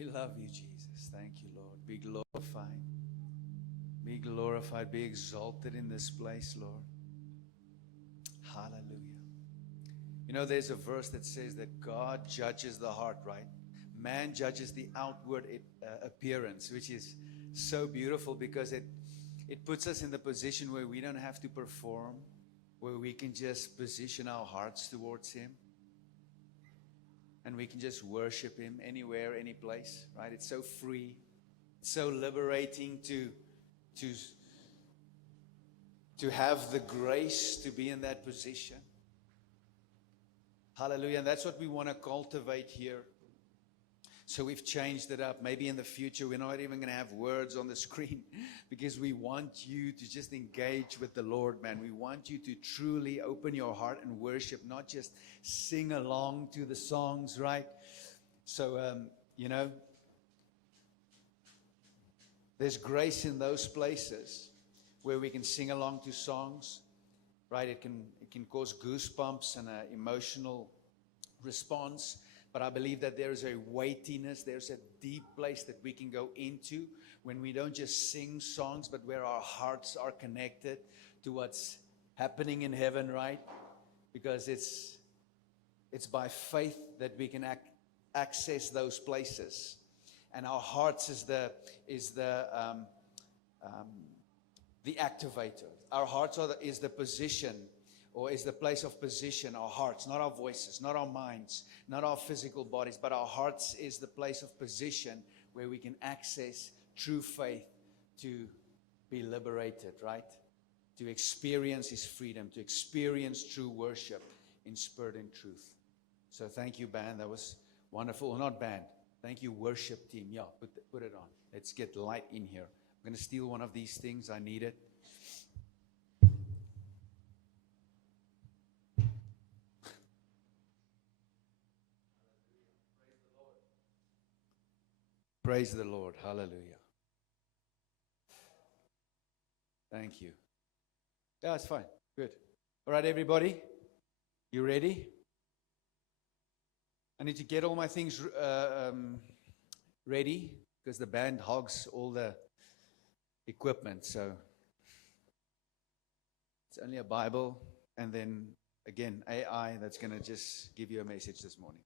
We love you, Jesus. Thank you, Lord. Be glorified. Be glorified. Be exalted in this place, Lord. Hallelujah. You know, there's a verse that says that God judges the heart, right? Man judges the outward appearance, which is so beautiful because it puts us in the position where we don't have to perform, where we can just position our hearts towards Him. And we can just worship Him anywhere, any place, right? It's so free. It's so liberating to have the grace to be in that position. Hallelujah. And that's what we want to cultivate here. So we've changed it up. Maybe in the future, we're not even going to have words on the screen because we want you to just engage with the Lord, man. We want you to truly open your heart and worship, not just sing along to the songs, right? So, there's grace in those places where we can sing along to songs, right? It can cause goosebumps and an emotional response. But I believe that there is a weightiness, there's a deep place that we can go into when we don't just sing songs, but where our hearts are connected to what's happening in heaven, right? Because it's by faith that we can access those places. And our hearts is the activator. Our hearts is the position, or is the place of position, our hearts, not our voices, not our minds, not our physical bodies, but our hearts is the place of position where we can access true faith to be liberated, right? To experience His freedom, to experience true worship in spirit and truth. So thank you, band. That was wonderful. Well, not band. Thank you, worship team. Yeah, put it on. Let's get light in here. I'm going to steal one of these things. I need it. Praise the Lord. Hallelujah. Thank you. Yeah, it's fine. Good. All right, everybody. You ready? I need to get all my things ready because the band hogs all the equipment. So it's only a Bible and then, again, AI that's going to just give you a message this morning.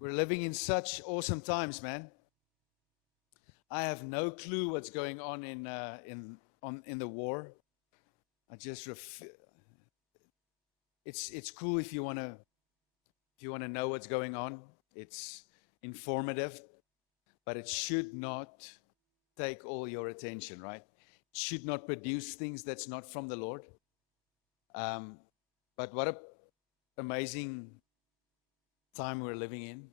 We're living in such awesome times, man. I have no clue what's going on in the war. I just it's cool if you want to know what's going on. It's informative, but it should not take all your attention, right? It should not produce things that's not from the Lord. But what a amazing time we're living in.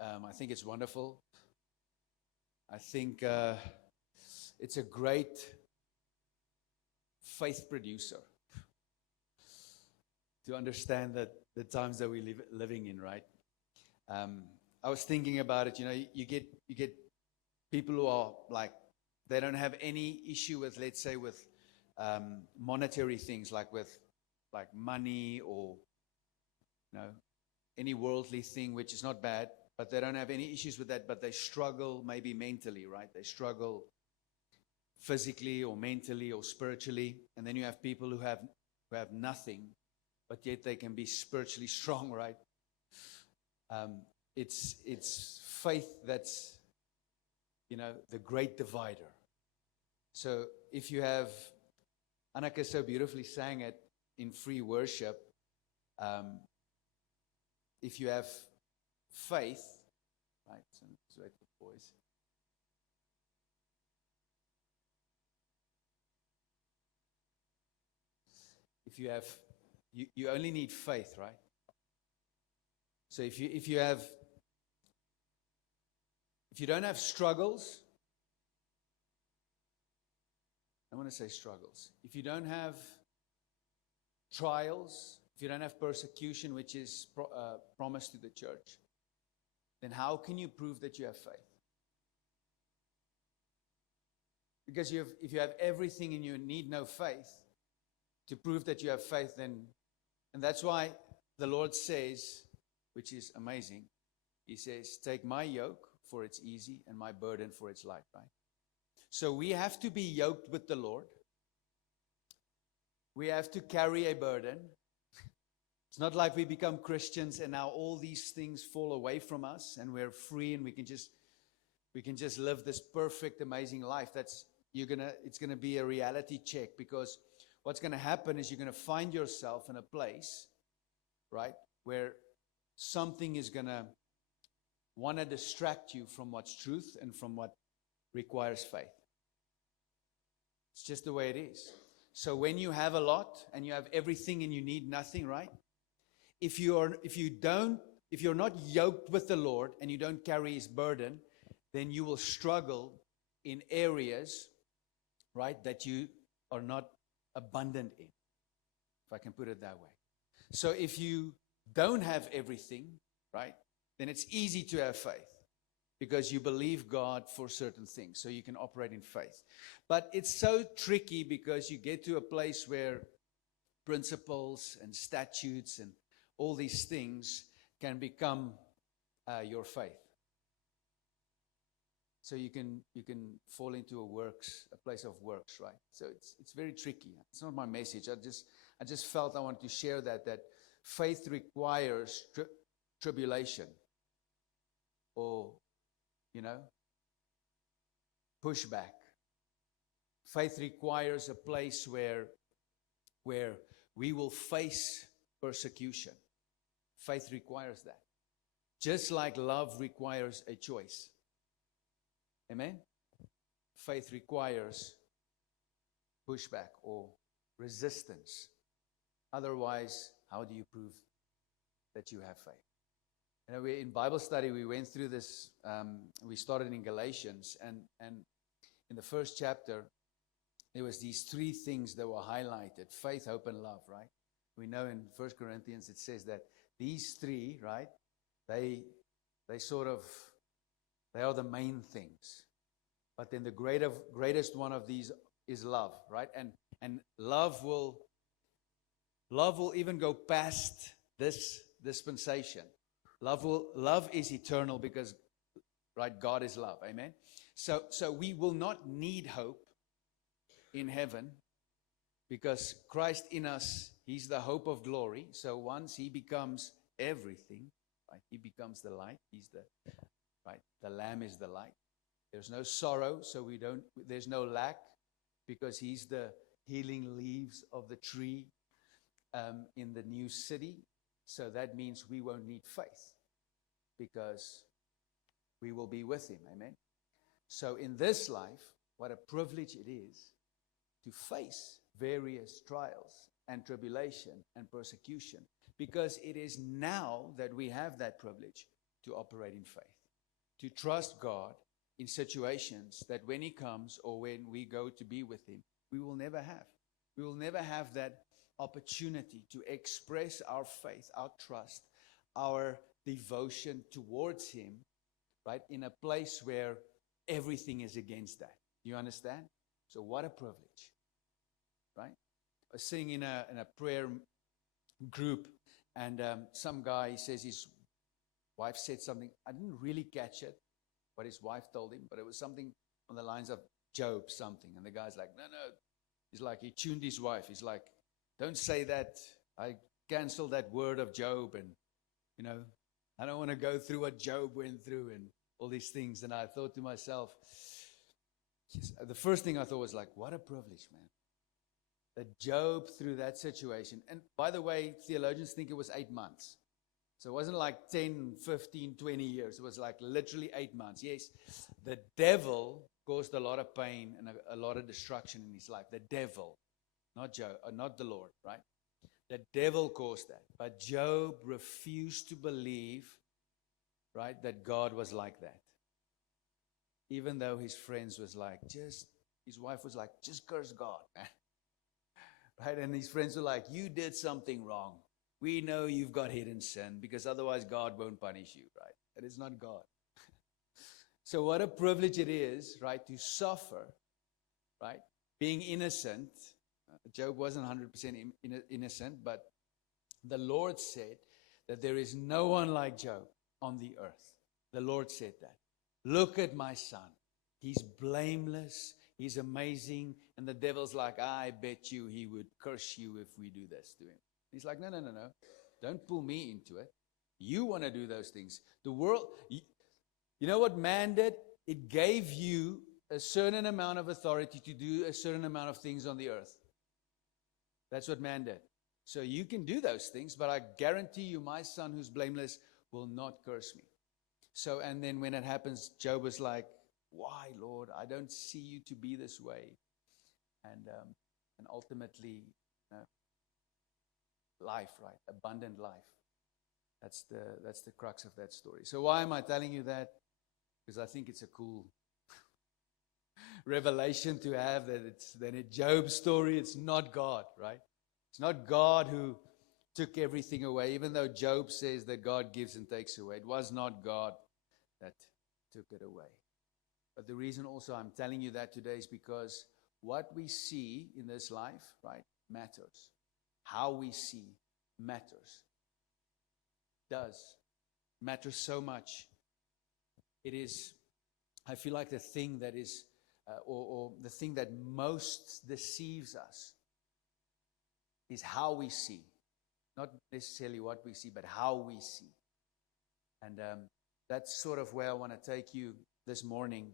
I think it's wonderful. I think it's a great faith producer to understand that the times that we're living in, right? I was thinking about it. You know, you get people who are like, they don't have any issue with, let's say, with monetary things, like with like money or, you know, any worldly thing, which is not bad, but they don't have any issues with that, but they struggle maybe mentally, right? They struggle physically or mentally or spiritually. And then you have people who have nothing, but yet they can be spiritually strong, right? It's faith that's, you know, the great divider. So if you have, Anneke so beautifully sang it in free worship, if you have faith, right? So let's wait for the boys. If you have, you only need faith, right? So if you don't have struggles, I want to say struggles. If you don't have trials, if you don't have persecution, which is promised to the church, then how can you prove that you have faith? Because if you have everything and you need no faith, to prove that you have faith, then, and that's why the Lord says, which is amazing, He says, take my yoke, for it's easy, and my burden, for it's light, right? So we have to be yoked with the Lord. We have to carry a burden. It's not like we become Christians and now all these things fall away from us and we're free and we can just live this perfect, amazing life. It's gonna be a reality check, because what's gonna happen is you're gonna find yourself in a place, right, where something is gonna want to distract you from what's truth and from what requires faith. It's just the way it is. So when you have a lot and you have everything and you need nothing, right? If you're not yoked with the Lord and you don't carry His burden, then you will struggle in areas, right, that you are not abundant in, if I can put it that way. So if you don't have everything, right, then it's easy to have faith because you believe God for certain things, so you can operate in faith. But it's so tricky because you get to a place where principles and statutes and all these things can become your faith. So you can fall into a place of works, right? So it's very tricky. It's not my message. I just felt I wanted to share that faith requires tribulation, or pushback. Faith requires a place where we will face persecution. Faith requires that. Just like love requires a choice. Amen? Faith requires pushback or resistance. Otherwise, how do you prove that you have faith? In Bible study, we went through this. We started in Galatians, and in the first chapter, there was these three things that were highlighted: faith, hope, and love. Right? We know in 1 Corinthians it says that these three, right? They are the main things. But then the greatest one of these is love, right? And love will even go past this dispensation. Love is eternal because, right, God is love. Amen. So we will not need hope in heaven because Christ in us, He's the hope of glory. So once He becomes everything, right, He becomes the light. The Lamb is the light. There's no sorrow, so there's no lack, because He's the healing leaves of the tree in the new city. So that means we won't need faith because we will be with Him. Amen. So in this life, what a privilege it is to face various trials and tribulation and persecution, because it is now that we have that privilege to operate in faith, to trust God in situations that when He comes or when we go to be with Him, we will never have. We will never have that opportunity to express our faith, our trust, our devotion towards Him, right, in a place where everything is against that. You understand? So what a privilege, right? I was sitting in a prayer group, and some guy, he says his wife said something. I didn't really catch it, what his wife told him, but it was something on the lines of Job something. And the guy's like, no. He's like, he tuned his wife. He's like, don't say that. I cancel that word of Job. And, I don't want to go through what Job went through and all these things. And I thought to myself, the first thing I thought was like, what a privilege, man. That Job, through that situation, and by the way, theologians think it was 8 months. So it wasn't like 10, 15, 20 years. It was like literally 8 months. Yes, the devil caused a lot of pain and a lot of destruction in his life. The devil, not Job, not the Lord, right? The devil caused that. But Job refused to believe, right, that God was like that. Even though his friends was like, his wife was like, just curse God, man. Right? And his friends were like, you did something wrong. We know you've got hidden sin because otherwise God won't punish you, right? And it's not God. So what a privilege it is, right, to suffer right? Being innocent. Job wasn't 100% innocent, but the Lord said that there is no one like Job on the earth. The Lord said that. Look at my son. He's blameless. He's amazing. And the devil's like, I bet you he would curse you if we do this to him. He's like, no. Don't pull me into it. You want to do those things. The world, you know what man did? It gave you a certain amount of authority to do a certain amount of things on the earth. That's what man did. So you can do those things, but I guarantee you my son who's blameless will not curse me. So, and then when it happens, Job was like, why, Lord? I don't see you to be this way. And ultimately, life, right? Abundant life. That's the crux of that story. So why am I telling you that? Because I think it's a cool revelation to have that in Job's story, it's not God, right? It's not God who took everything away, even though Job says that God gives and takes away. It was not God that took it away. But the reason also I'm telling you that today is because what we see in this life, right, matters. How we see matters. Matters so much. It is, I feel like the thing that is, or the thing that most deceives us is how we see. Not necessarily what we see, but how we see. And that's sort of where I want to take you this morning.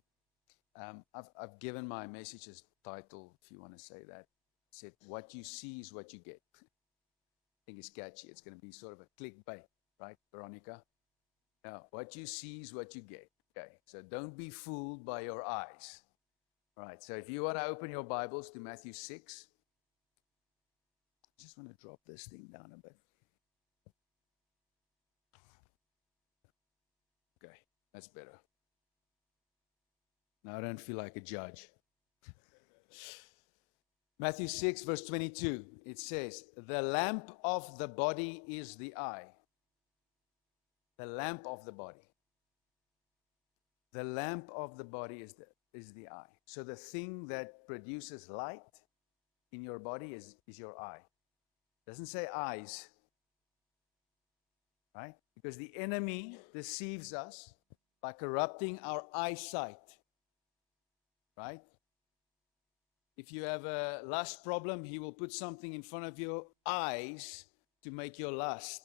I've given my message's title, if you want to say that. It said, what you see is what you get. I think it's catchy. It's going to be sort of a clickbait, right, Veronica? Now, what you see is what you get. Okay, so don't be fooled by your eyes. All right, so if you want to open your Bibles to Matthew 6, I just want to drop this thing down a bit. Okay, that's better. Now I don't feel like a judge. Matthew 6, verse 22, it says, the lamp of the body is the eye. The lamp of the body. The lamp of the body is the eye. So the thing that produces light in your body is your eye. It doesn't say eyes. Right? Because the enemy deceives us by corrupting our eyesight. Right? If you have a lust problem, he will put something in front of your eyes to make your lust.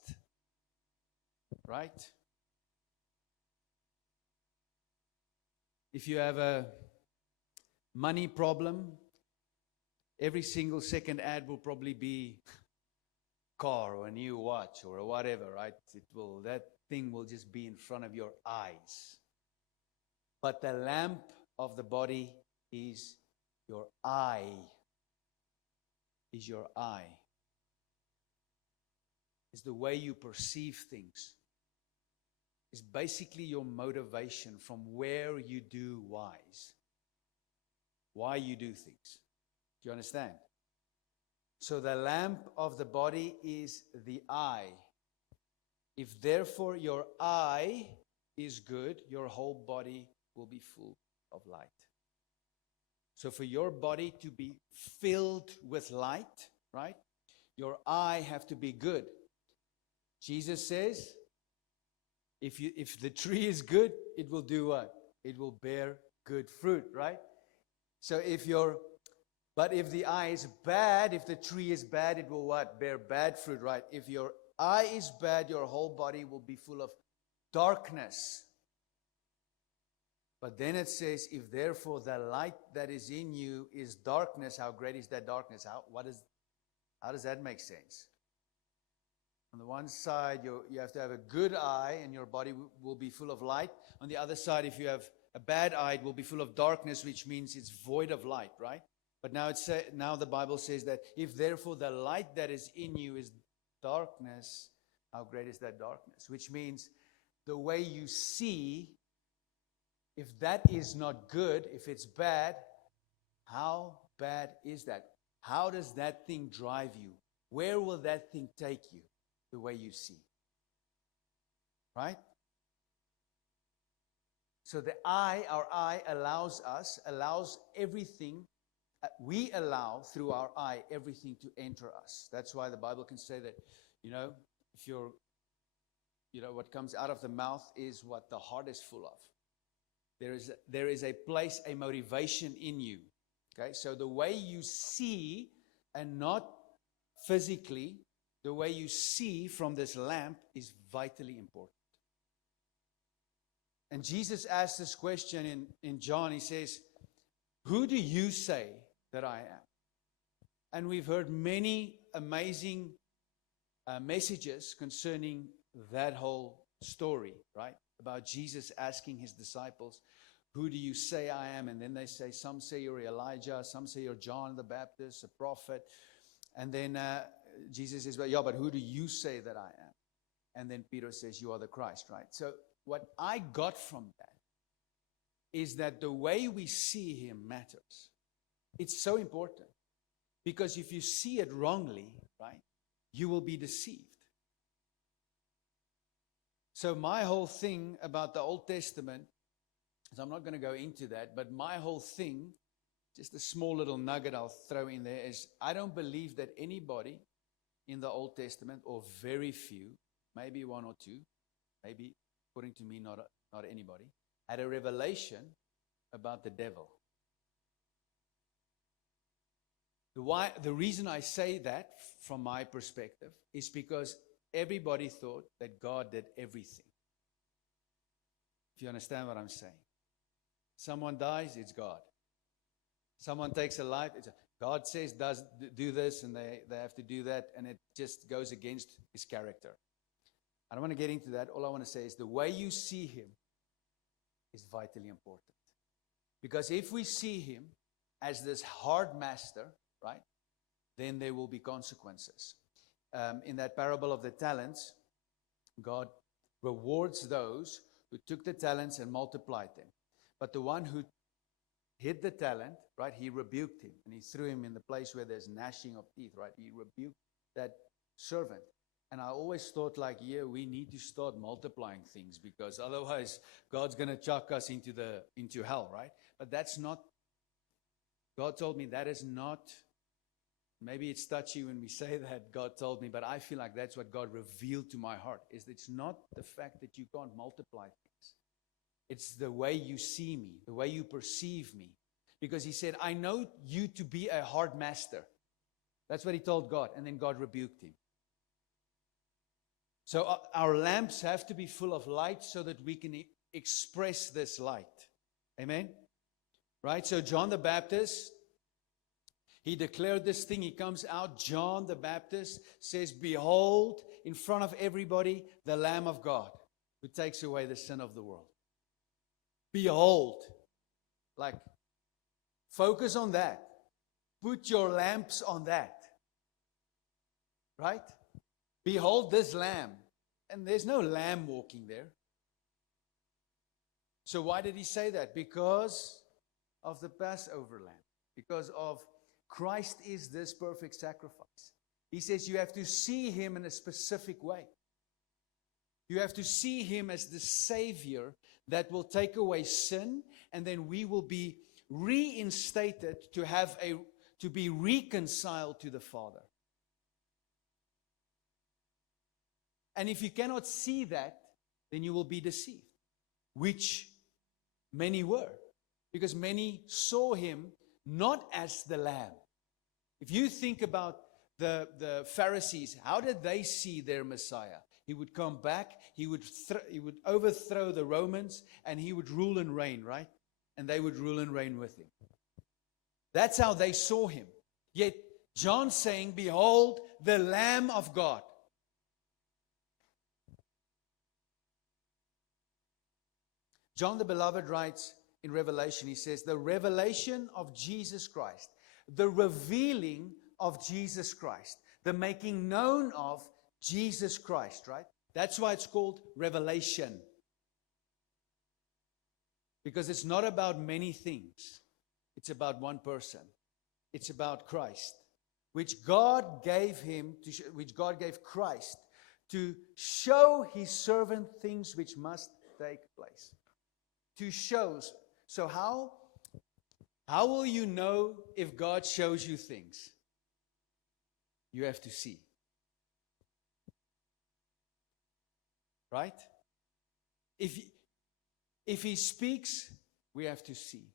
Right? If you have a money problem, every single second ad will probably be car or a new watch or whatever, right? That thing will just be in front of your eyes. But the lamp of the body is your eye. Is your eye. It's the way you perceive things. It's basically your motivation from where you do why you do things. Do you understand? So the lamp of the body is the eye. If therefore your eye is good, your whole body will be full of light. So for your body to be filled with light, right? Your eye have to be good. Jesus says, if the tree is good, it will do what? It will bear good fruit, right? So but if the eye is bad, if the tree is bad, it will what? Bear bad fruit, right? If your eye is bad, your whole body will be full of darkness. But then it says, if therefore the light that is in you is darkness, how great is that darkness? How does that make sense? On the one side, you have to have a good eye and your body will be full of light. On the other side, if you have a bad eye, it will be full of darkness, which means it's void of light, right? But now the Bible says that if therefore the light that is in you is darkness, how great is that darkness? Which means the way you see, if that is not good, if it's bad, how bad is that? How does that thing drive you? Where will that thing take you? The way you see. Right? So our eye allows everything, we allow through our eye everything to enter us. That's why the Bible can say that, if you're, what comes out of the mouth is what the heart is full of. There is a place, a motivation in you. Okay, so the way you see, and not physically, the way you see from this lamp is vitally important. And Jesus asked this question in John. He says, "Who do you say that I am?" And we've heard many amazing messages concerning that whole story, right? About Jesus asking his disciples, "Who do you say I am?" And then they say, some say you're Elijah, some say you're John the Baptist, a prophet. And then Jesus says, "Well, yeah, but who do you say that I am?" And then Peter says, "You are the Christ," right? So what I got from that is that the way we see him matters. It's so important. Because if you see it wrongly, right, you will be deceived. So my whole thing about the Old Testament, so I'm not going to go into that, but my whole thing, just a small little nugget I'll throw in there, is I don't believe that anybody in the Old Testament, or very few, maybe one or two, maybe, according to me, not anybody, had a revelation about the devil. The reason I say that, from my perspective, is because everybody thought that God did everything. If you understand what I'm saying. Someone dies, it's God. Someone takes a life, God says, do this, and they have to do that, and it just goes against his character. I don't want to get into that. All I want to say is the way you see him is vitally important. Because if we see him as this hard master, right, then there will be consequences. In that parable of the talents, God rewards those who took the talents and multiplied them. But the one who hid the talent, right, he rebuked him, and he threw him in the place where there's gnashing of teeth, right? He rebuked that servant. And I always thought, we need to start multiplying things, because otherwise God's going to chuck us into hell, right? But that's not, God told me that is not, maybe it's touchy when we say that, God told me, but I feel like that's what God revealed to my heart, is it's not the fact that you can't multiply things. It's the way you see me, the way you perceive me. Because he said, "I know you to be a hard master." That's what he told God, and then God rebuked him. So our lamps have to be full of light so that we can express this light. Amen? Right? So John the Baptist, he declared this thing. He comes out. John the Baptist says, "Behold, in front of everybody, the Lamb of God who takes away the sin of the world." Behold. Focus on that. Put your lamps on that. Right? Behold this lamb. And there's no lamb walking there. So why did he say that? Because of the Passover lamb. Because of Christ is this perfect sacrifice. He says you have to see him in a specific way. You have to see him as the Savior that will take away sin, and then we will be reinstated to be reconciled to the Father. And if you cannot see that, then you will be deceived, which many were, because many saw him not as the Lamb. If you think about the Pharisees, how did they see their Messiah? He would come back, he would overthrow the Romans, and he would rule and reign, right? And they would rule and reign with him. That's how they saw him. Yet John saying, "Behold, the Lamb of God." John the Beloved writes in Revelation, he says, the revelation of Jesus Christ, the revealing of Jesus Christ, the making known of Jesus Christ, right? That's why it's called revelation. Because it's not about many things. It's about one person. It's about Christ, which God gave Christ to show his servant things which must take place. To show. So how How will you know if God shows you things? You have to see. Right? If He speaks, we have to see.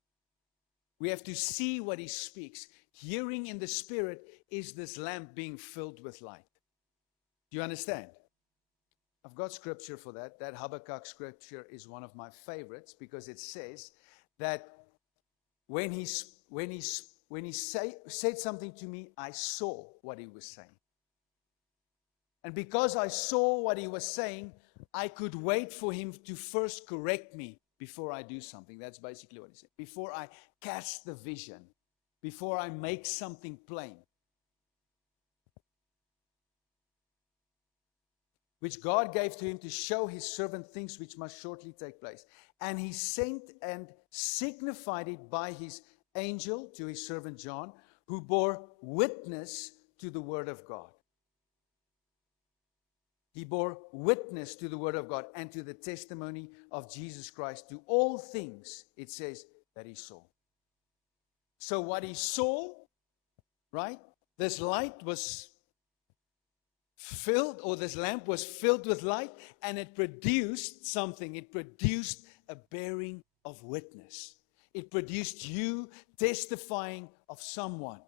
We have to see what He speaks. Hearing in the Spirit is this lamp being filled with light. Do you understand? I've got scripture for that. That Habakkuk scripture is one of my favorites because it says that when he said something to me, I saw what he was saying. And because I saw what he was saying, I could wait for him to first correct me before I do something. That's basically what he said. Before I catch the vision, before I make something plain. Which God gave to him to show his servant things which must shortly take place. And he sent and signified it by his angel to his servant John, who bore witness to the word of God. He bore witness to the word of God and to the testimony of Jesus Christ, to all things, it says, that he saw. So what he saw, right? This light was filled, or this lamp was filled with light, and it produced something. It produced a bearing of witness. It produced you testifying of someone.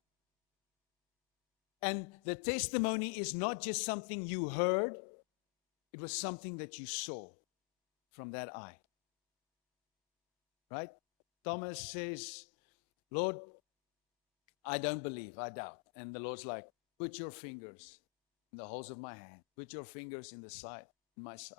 And the testimony is not just something you heard, it was something that you saw from that eye. Right? Thomas says, Lord, I don't believe, I doubt. And the Lord's like, put your fingers in the holes of my hand. Put your fingers in my side.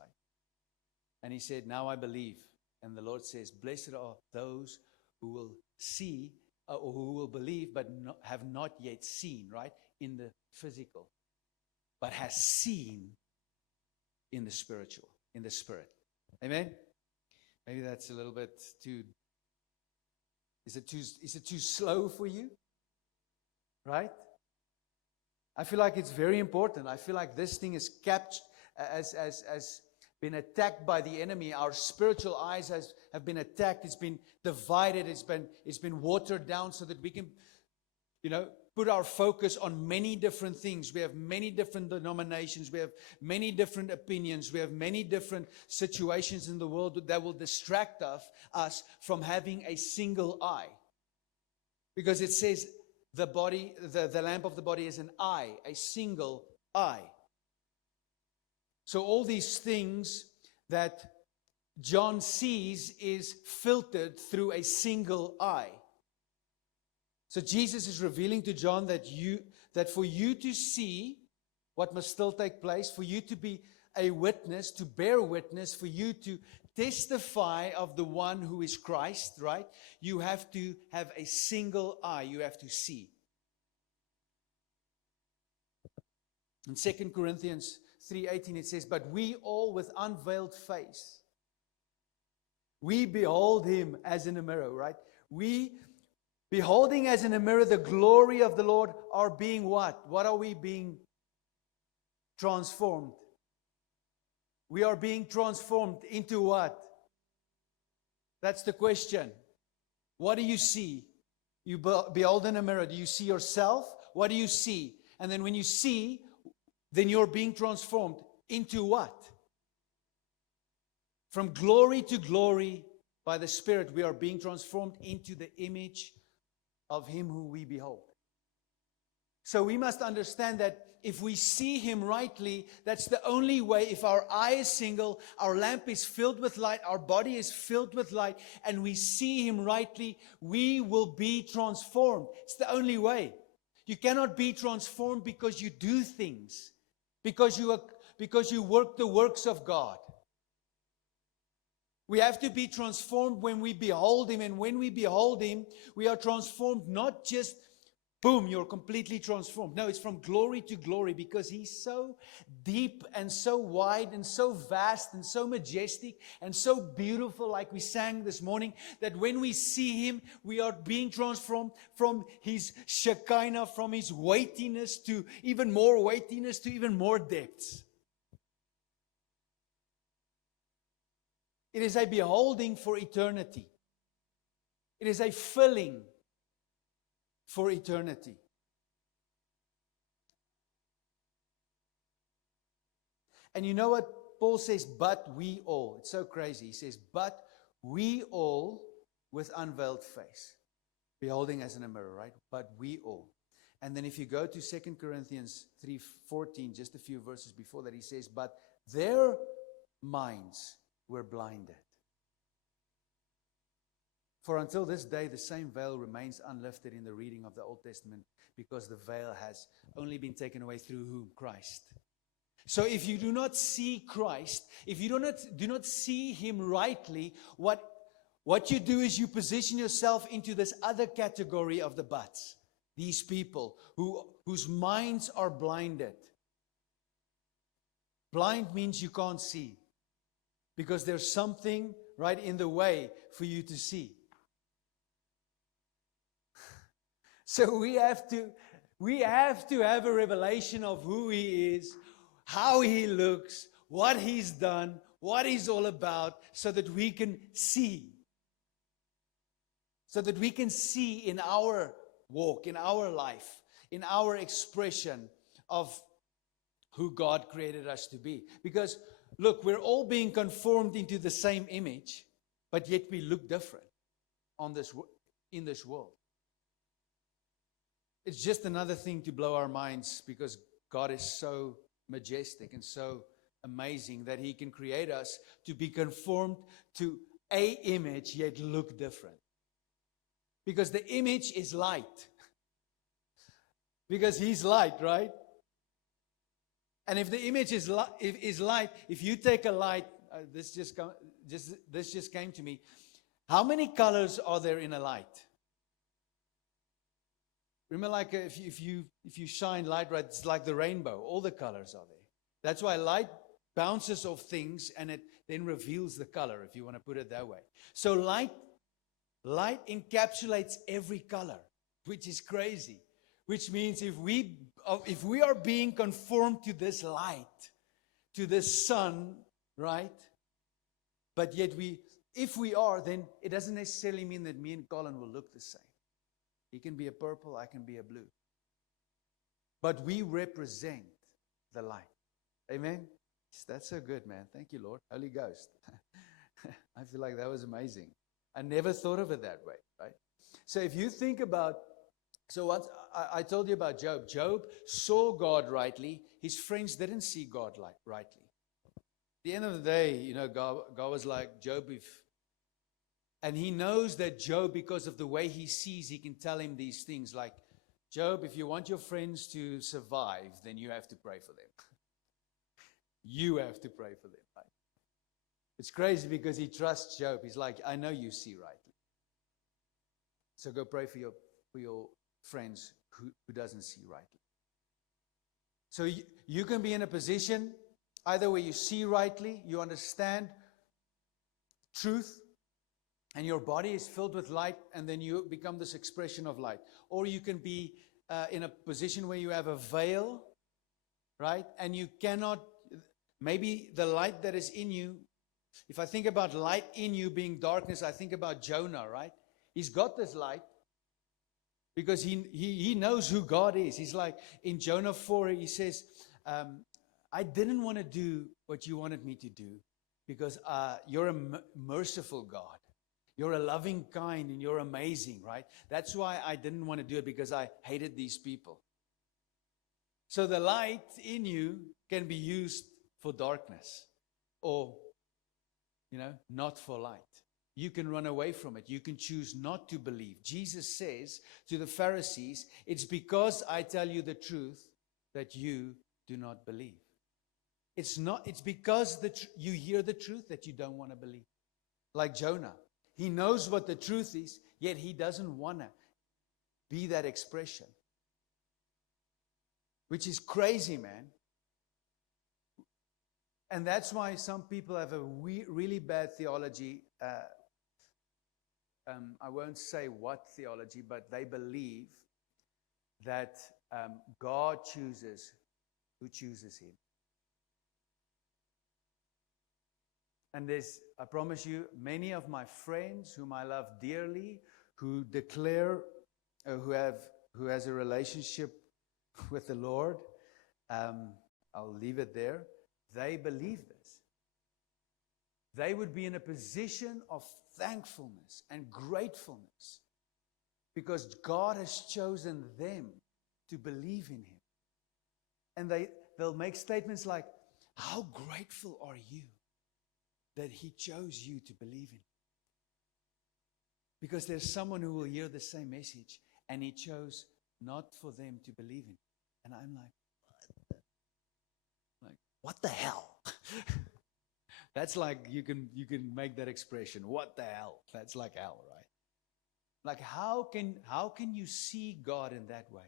And he said, now I believe. And the Lord says, blessed are those who will see, or who will believe, but have not yet seen, right? In the physical. But has seen in the spiritual, in the spirit. Amen? Maybe that's a little bit too, is it too slow for you? Right? I feel like it's very important. I feel like this thing is captured, as been attacked by the enemy. Our spiritual eyes have been attacked. It's been divided. It's been watered down so that we can, put our focus on many different things. We have many different denominations. We have many different opinions. We have many different situations in the world that will distract us from having a single eye. Because it says the body, the lamp of the body is an eye, a single eye. So all these things that John sees is filtered through a single eye. So Jesus is revealing to John that for you to see what must still take place, for you to be a witness, to bear witness, for you to testify of the one who is Christ, right? You have to have a single eye. You have to see. In 2 Corinthians 3:18 it says, but we all with unveiled face, we behold him as in a mirror, right? We beholding as in a mirror the glory of the Lord are being what? What are we being transformed? We are being transformed into what? That's the question. What do you see? You behold in a mirror. Do you see yourself? What do you see? And then when you see, then you're being transformed into what? From glory to glory by the Spirit, we are being transformed into the image of him who we behold. So we must understand that if we see him rightly, that's the only way. If our eye is single, our lamp is filled with light, our body is filled with light, and we see him rightly, we will be transformed. It's the only way. You cannot be transformed because you do things, because you work the works of God. We have to be transformed when we behold him, and when we behold him, we are transformed, not just boom, you're completely transformed. No, it's from glory to glory, because he's so deep and so wide and so vast and so majestic and so beautiful, like we sang this morning, that when we see him, we are being transformed from his Shekinah, from his weightiness to even more weightiness to even more depths. It is a beholding for eternity. It is a filling for eternity. And you know what Paul says? But we all. It's so crazy. He says, but we all with unveiled face, beholding as in a mirror, right? But we all. And then if you go to 2 Corinthians 3:14, just a few verses before that, he says, but their minds were blinded. For until this day, the same veil remains unlifted in the reading of the Old Testament, because the veil has only been taken away through whom? Christ. So if you do not see Christ, if you do not see Him rightly, what you do is you position yourself into this other category of the buts. These people whose minds are blinded. Blind means you can't see, because there's something right in the way for you to see. So we have to have a revelation of who He is, how He looks, what He's done, what He's all about, so that we can see. So that we can see in our walk, in our life, in our expression of who God created us to be. Because, look, we're all being conformed into the same image, but yet we look different in this world. It's just another thing to blow our minds, because God is so majestic and so amazing that He can create us to be conformed to a image, yet look different. Because the image is light. Because He's light, right? And if the image is light, if you take a light, this just came to me. How many colors are there in a light? Remember, like if you shine light, right, it's like the rainbow. All the colors are there. That's why light bounces off things and it then reveals the color, if you want to put it that way. So light encapsulates every color, which is crazy. Which means if we are being conformed to this light, to this sun, right? But yet if we are, then it doesn't necessarily mean that me and Colin will look the same. He can be a purple, I can be a blue. But we represent the light. Amen? That's so good, man. Thank you, Lord. Holy Ghost. I feel like that was amazing. I never thought of it that way, right? So if you think about, so what I told you about Job. Job saw God rightly. His friends didn't see God rightly. At the end of the day, God was like, Job, and He knows that Job, because of the way he sees, He can tell him these things like, Job, if you want your friends to survive, then you have to pray for them. You have to pray for them, right? It's crazy because he trusts Job. He's like, I know you see rightly. So go pray for your friends who doesn't see rightly. So you can be in a position either where you see rightly, you understand truth, and your body is filled with light, and then you become this expression of light. Or you can be in a position where you have a veil, right? And you cannot, maybe the light that is in you, if I think about light in you being darkness, I think about Jonah, right? He's got this light because he knows who God is. He's like, in Jonah 4, he says, I didn't want to do what you wanted me to do because you're a merciful God. You're a loving kind and you're amazing, right? That's why I didn't want to do it, because I hated these people. So the light in you can be used for darkness or, not for light. You can run away from it. You can choose not to believe. Jesus says to the Pharisees, it's because I tell you the truth that you do not believe. It's because you hear the truth that you don't want to believe. Like Jonah. He knows what the truth is, yet he doesn't want to be that expression. Which is crazy, man. And that's why some people have a really bad theology. I won't say what theology, but they believe that God chooses who chooses Him. And I promise you, many of my friends whom I love dearly, who declare, who have who has a relationship with the Lord, I'll leave it there. They believe this. They would be in a position of thankfulness and gratefulness because God has chosen them to believe in Him. And they'll make statements like, how grateful are you that He chose you to believe in Him? Because there's someone who will hear the same message and He chose not for them to believe in Him. And I'm like, what the hell? That's like, you can make that expression, what the hell? That's like hell, right? Like, how can you see God in that way?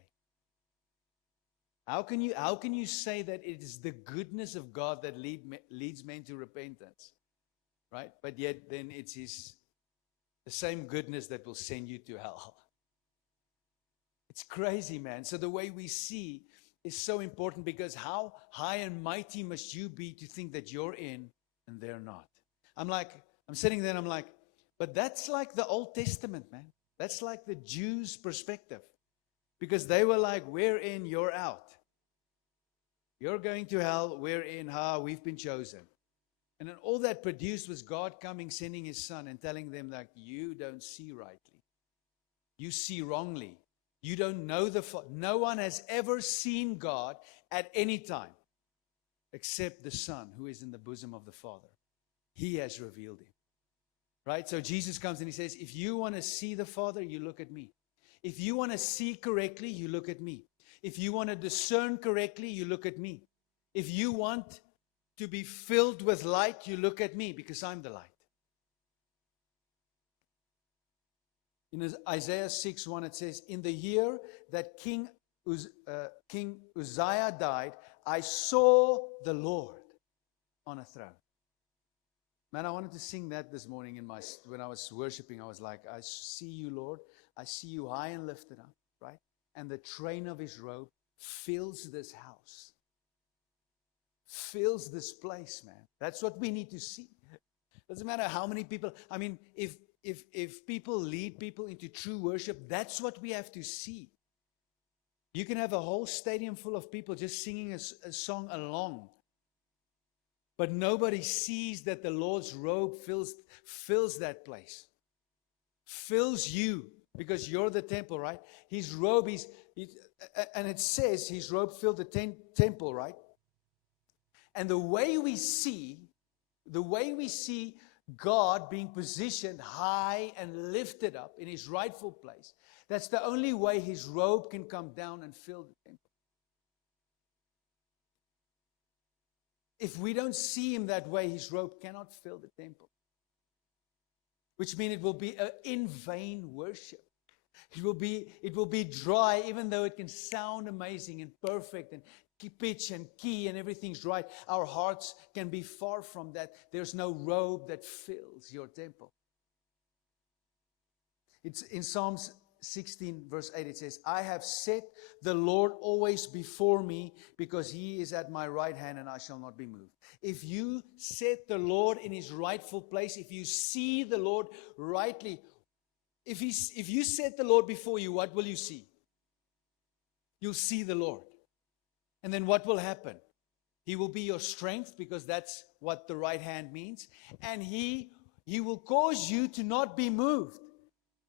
How can you say that it is the goodness of God that leads men to repentance, right? But yet then it's the same goodness that will send you to hell. It's crazy, man. So the way we see is so important, because how high and mighty must you be to think that you're in and they're not? I'm sitting there and I'm like, but that's like the Old Testament, man. That's like the Jews' perspective. Because they were like, we're in, you're out. You're going to hell, we're in, we've been chosen. And then all that produced was God coming, sending His Son and telling them that you don't see rightly. You see wrongly. You don't know no one has ever seen God at any time except the Son who is in the bosom of the Father. He has revealed Him. Right? So Jesus comes and He says, if you want to see the Father, you look at me. If you want to see correctly, you look at me. If you want to discern correctly, you look at me. If you want to be filled with light, you look at me, because I'm the light. In Isaiah 6:1 it says, in the year that King Uzziah died, I saw the Lord on a throne. Man, I wanted to sing that this morning when I was worshiping. I was like, I see you, Lord. I see you high and lifted up, right? And the train of His robe fills this house. Fills this place, man. That's what we need to see. Doesn't matter how many people. I mean, if people lead people into true worship, that's what we have to see. You can have a whole stadium full of people just singing a song along. But nobody sees that the Lord's robe fills that place. Fills you, because you're the temple, right? His robe and it says His robe filled the temple, right? And the way we see God being positioned high and lifted up in His rightful place, that's the only way His robe can come down and fill the temple. If we don't see Him that way, His robe cannot fill the temple. Which means it will be an in vain worship. It will be dry, even though it can sound amazing and perfect and pitch and key and everything's right. Our hearts can be far from that. There's no robe that fills your temple. It's in Psalms 16 verse 8, it says, I have set the Lord always before me, because He is at my right hand and I shall not be moved. If you set the Lord in His rightful place, if you see the Lord rightly, if you set the Lord before you, what will you see? You'll see the Lord. And then what will happen? He will be your strength, because that's what the right hand means. And He will cause you to not be moved,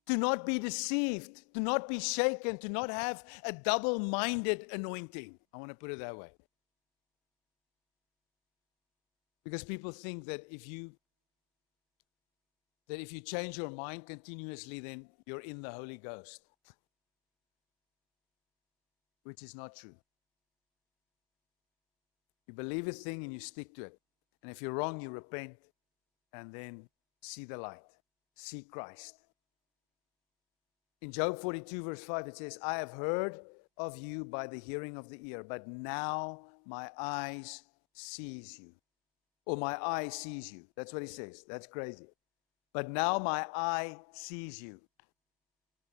to not be deceived, to not be shaken, to not have a double-minded anointing. I want to put it that way. Because people think that if you change your mind continuously, then you're in the Holy Ghost. Which is not true. You believe a thing and you stick to it. And if you're wrong, you repent and then see the light. See Christ. In Job 42 verse 5 it says, I have heard of you by the hearing of the ear, but now my eyes sees you. Or my eye sees you. That's what he says. That's crazy. But now my eye sees you.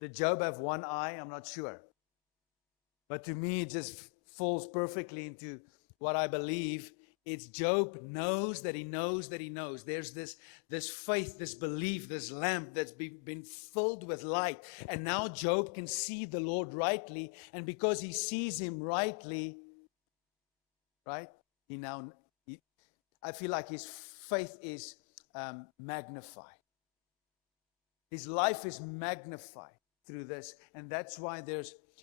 Did Job have one eye? I'm not sure. But to me, it just falls perfectly into what I believe It's Job knows that he knows that he knows. There's this faith, this belief, this lamp that's been filled with light. And now Job can see the Lord rightly. And because he sees him rightly, right, I feel like his faith is magnified. His life is magnified through this. And that's why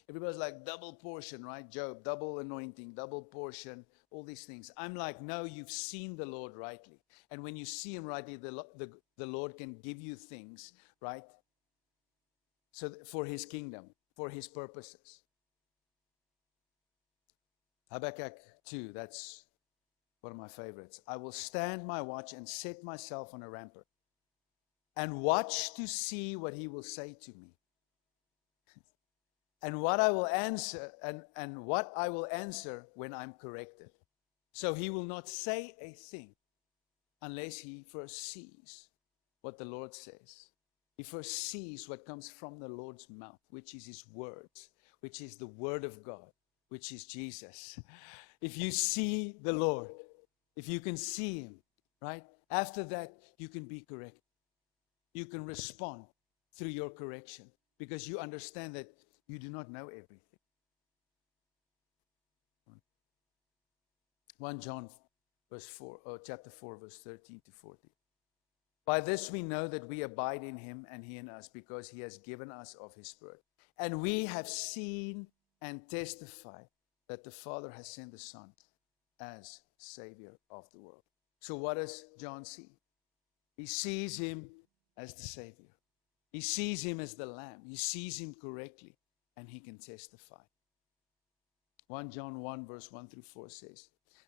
everybody's like double portion, right? Job, double anointing, double portion, all these things. I'm like, no, you've seen the Lord rightly. And when you see him rightly, the Lord can give you things, right? So for his kingdom, for his purposes. Habakkuk 2, that's one of my favorites. I will stand my watch and set myself on a rampart and watch to see what he will say to me. And what I will answer, and what I will answer when I'm corrected. So he will not say a thing unless he first sees what the Lord says. He first sees what comes from the Lord's mouth, which is his words, which is the word of God, which is Jesus. If you see the Lord, if you can see him, right? After that, you can be corrected. You can respond through your correction because you understand that you do not know everything. 1 John chapter 4, verse 13 to 14. By this we know that we abide in him and he in us, because he has given us of his Spirit. And we have seen and testified that the Father has sent the Son as Savior of the world. So what does John see? He sees him as the Savior. He sees him as the Lamb. He sees him correctly, and he can testify. 1 John 1, verse 1 through 4 says,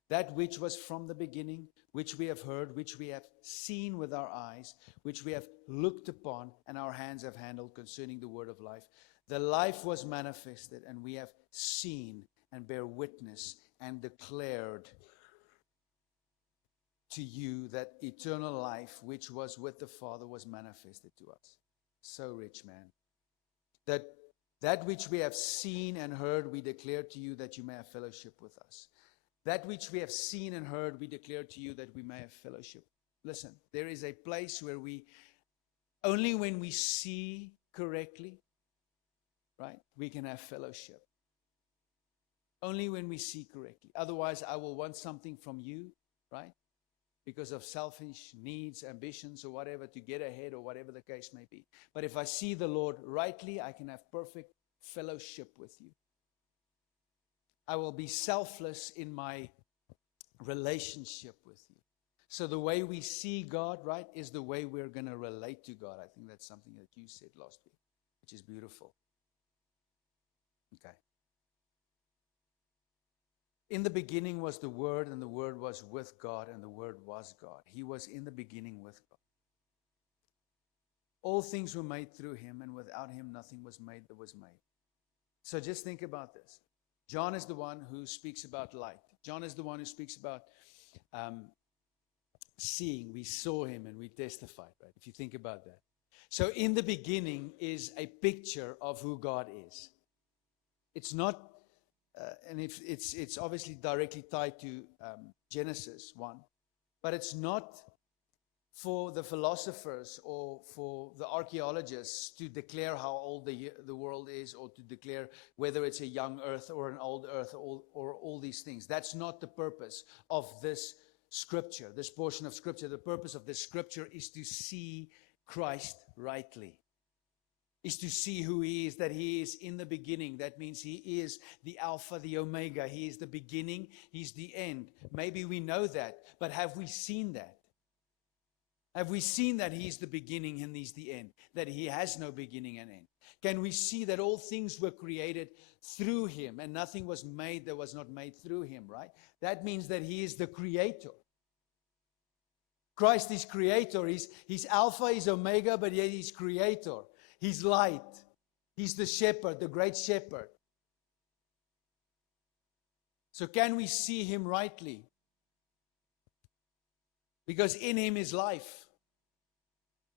that which was from the beginning, which we have heard, which we have seen with our eyes, which we have looked upon, and our hands have handled concerning the word of life. The life was manifested, and we have seen and bear witness and declared to you that eternal life, which was with the Father, was manifested to us. So rich, man. That which we have seen and heard, we declare to you that you may have fellowship with us. That which we have seen and heard, we declare to you that we may have fellowship. Listen, there is a place where only when we see correctly, right, we can have fellowship. Only when we see correctly. Otherwise, I will want something from you, right? Because of selfish needs, ambitions, or whatever, to get ahead, or whatever the case may be. But if I see the Lord rightly, I can have perfect fellowship with you. I will be selfless in my relationship with you. So the way we see God, right, is the way we're going to relate to God. I think that's something that you said last week, which is beautiful. Okay. In the beginning was the Word, and the Word was with God, and the Word was God. He was in the beginning with God. All things were made through him, and without him nothing was made that was made. So just think about this. John is the one who speaks about light. John is the one who speaks about seeing. We saw him and we testified, right? If you think about that. So in the beginning is a picture of who God is. It's not, and it's obviously directly tied to Genesis 1, but it's not for the philosophers or for the archaeologists to declare how old the world is, or to declare whether it's a young earth or an old earth, or all these things. That's not the purpose of this scripture, this portion of scripture. The purpose of this scripture is to see Christ rightly, is to see who he is, that he is in the beginning. That means he is the Alpha, the Omega. He is the beginning, he's the end. Maybe we know that, but have we seen that? Have we seen that he's the beginning and he's the end? That he has no beginning and end? Can we see that all things were created through him and nothing was made that was not made through him, right? That means that he is the creator. Christ is creator. He's Alpha, he's Omega, but yet he's creator. He's light. He's the shepherd, the great shepherd. So can we see him rightly? Because in him is life.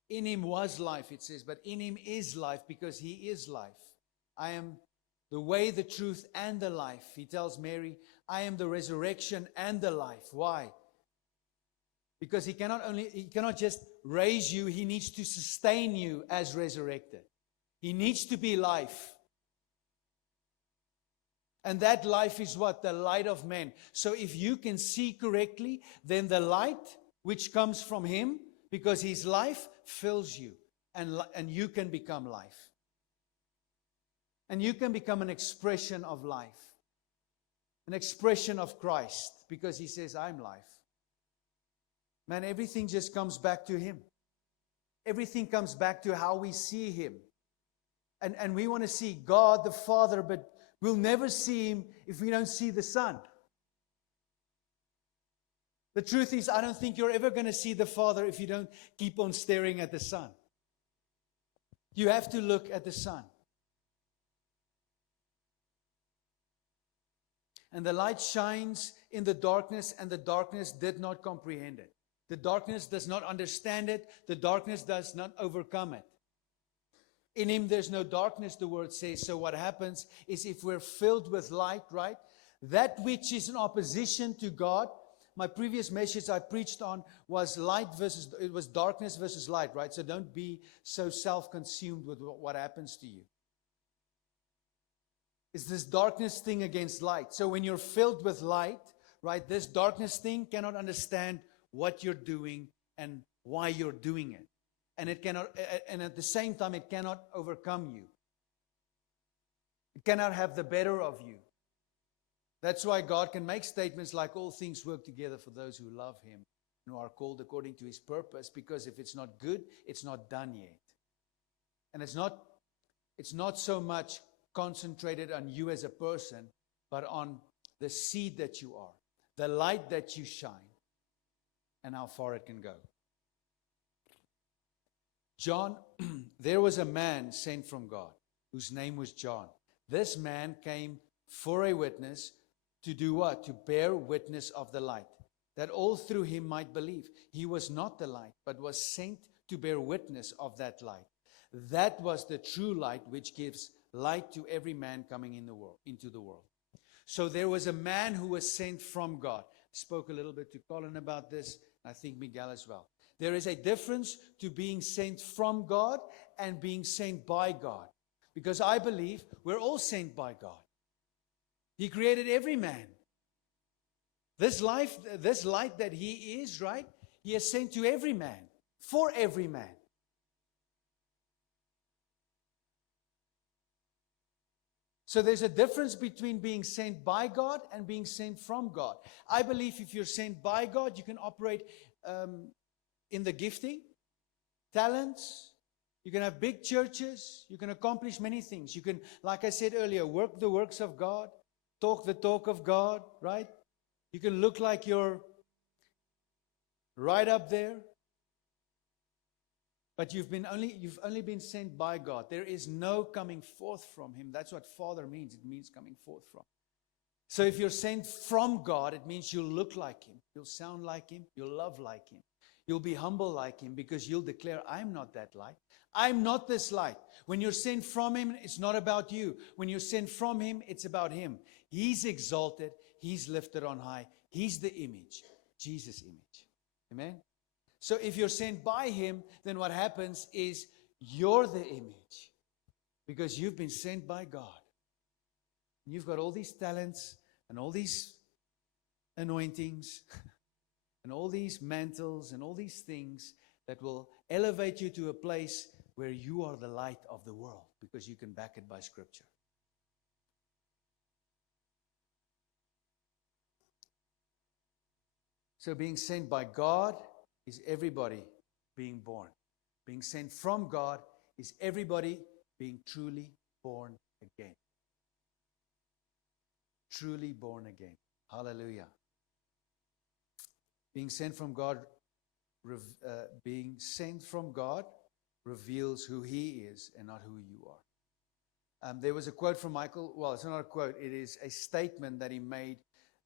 In him was life, it says, but in him is life because he is life. I am the way, the truth, and the life. He tells Mary, I am the resurrection and the life. Why? Because he cannot just raise you, he needs to sustain you as resurrected. He needs to be life. And that life is what? The light of men. So if you can see correctly, then the light which comes from him, because his life fills you, and you can become life. And you can become an expression of life. An expression of Christ, because he says, I'm life. Man, everything just comes back to him. Everything comes back to how we see him. And we want to see God the Father, but we'll never see him if we don't see the Son. The truth is, I don't think you're ever going to see the Father if you don't keep on staring at the Son. You have to look at the Son. And the light shines in the darkness, and the darkness did not comprehend it. The darkness does not understand it. The darkness does not overcome it. In him there's no darkness, the word says. So what happens is, if we're filled with light, right? That which is in opposition to God. My previous message I preached on was darkness versus light, right? So don't be so self-consumed with what happens to you. It's this darkness thing against light. So when you're filled with light, right, this darkness thing cannot understand what you're doing and why you're doing it. And it cannot, and at the same time, it cannot overcome you. It cannot have the better of you. That's why God can make statements like, all things work together for those who love him and who are called according to his purpose, because if it's not good, it's not done yet. And it's not so much concentrated on you as a person, but on the seed that you are, the light that you shine, and how far it can go. John, there was a man sent from God whose name was John. This man came for a witness to do what? To bear witness of the light, that all through him might believe. He was not the light, but was sent to bear witness of that light. That was the true light which gives light to every man coming into the world. So there was a man who was sent from God. I spoke a little bit to Colin about this, and I think Miguel as well. There is a difference to being sent from God and being sent by God. Because I believe we're all sent by God. He created every man. This light that he is, right? He has sent to every man, for every man. So there's a difference between being sent by God and being sent from God. I believe if you're sent by God, you can operate in the gifting, talents. You can have big churches. You can accomplish many things. You can, like I said earlier, work the works of God, talk the talk of God, right? You can look like you're right up there. But you've only been sent by God. There is no coming forth from him. That's what Father means. It means coming forth from. So if you're sent from God, it means you'll look like him. You'll sound like him. You'll love like him. You'll be humble like him, because you'll declare, I'm not that light. I'm not this light. When you're sent from him, it's not about you. When you're sent from him, it's about him. He's exalted. He's lifted on high. He's the image. Jesus' image. Amen? So if you're sent by him, then what happens is you're the image, because you've been sent by God. And you've got all these talents and all these anointings and all these mantles and all these things that will elevate you to a place where you are the light of the world, because you can back it by Scripture. So being sent by God is everybody being born. Being sent from God is everybody being truly born again. Truly born again. Hallelujah. Being sent from God reveals who he is and not who you are. There was a quote from Michael. Well, it's not a quote. It is a statement that he made,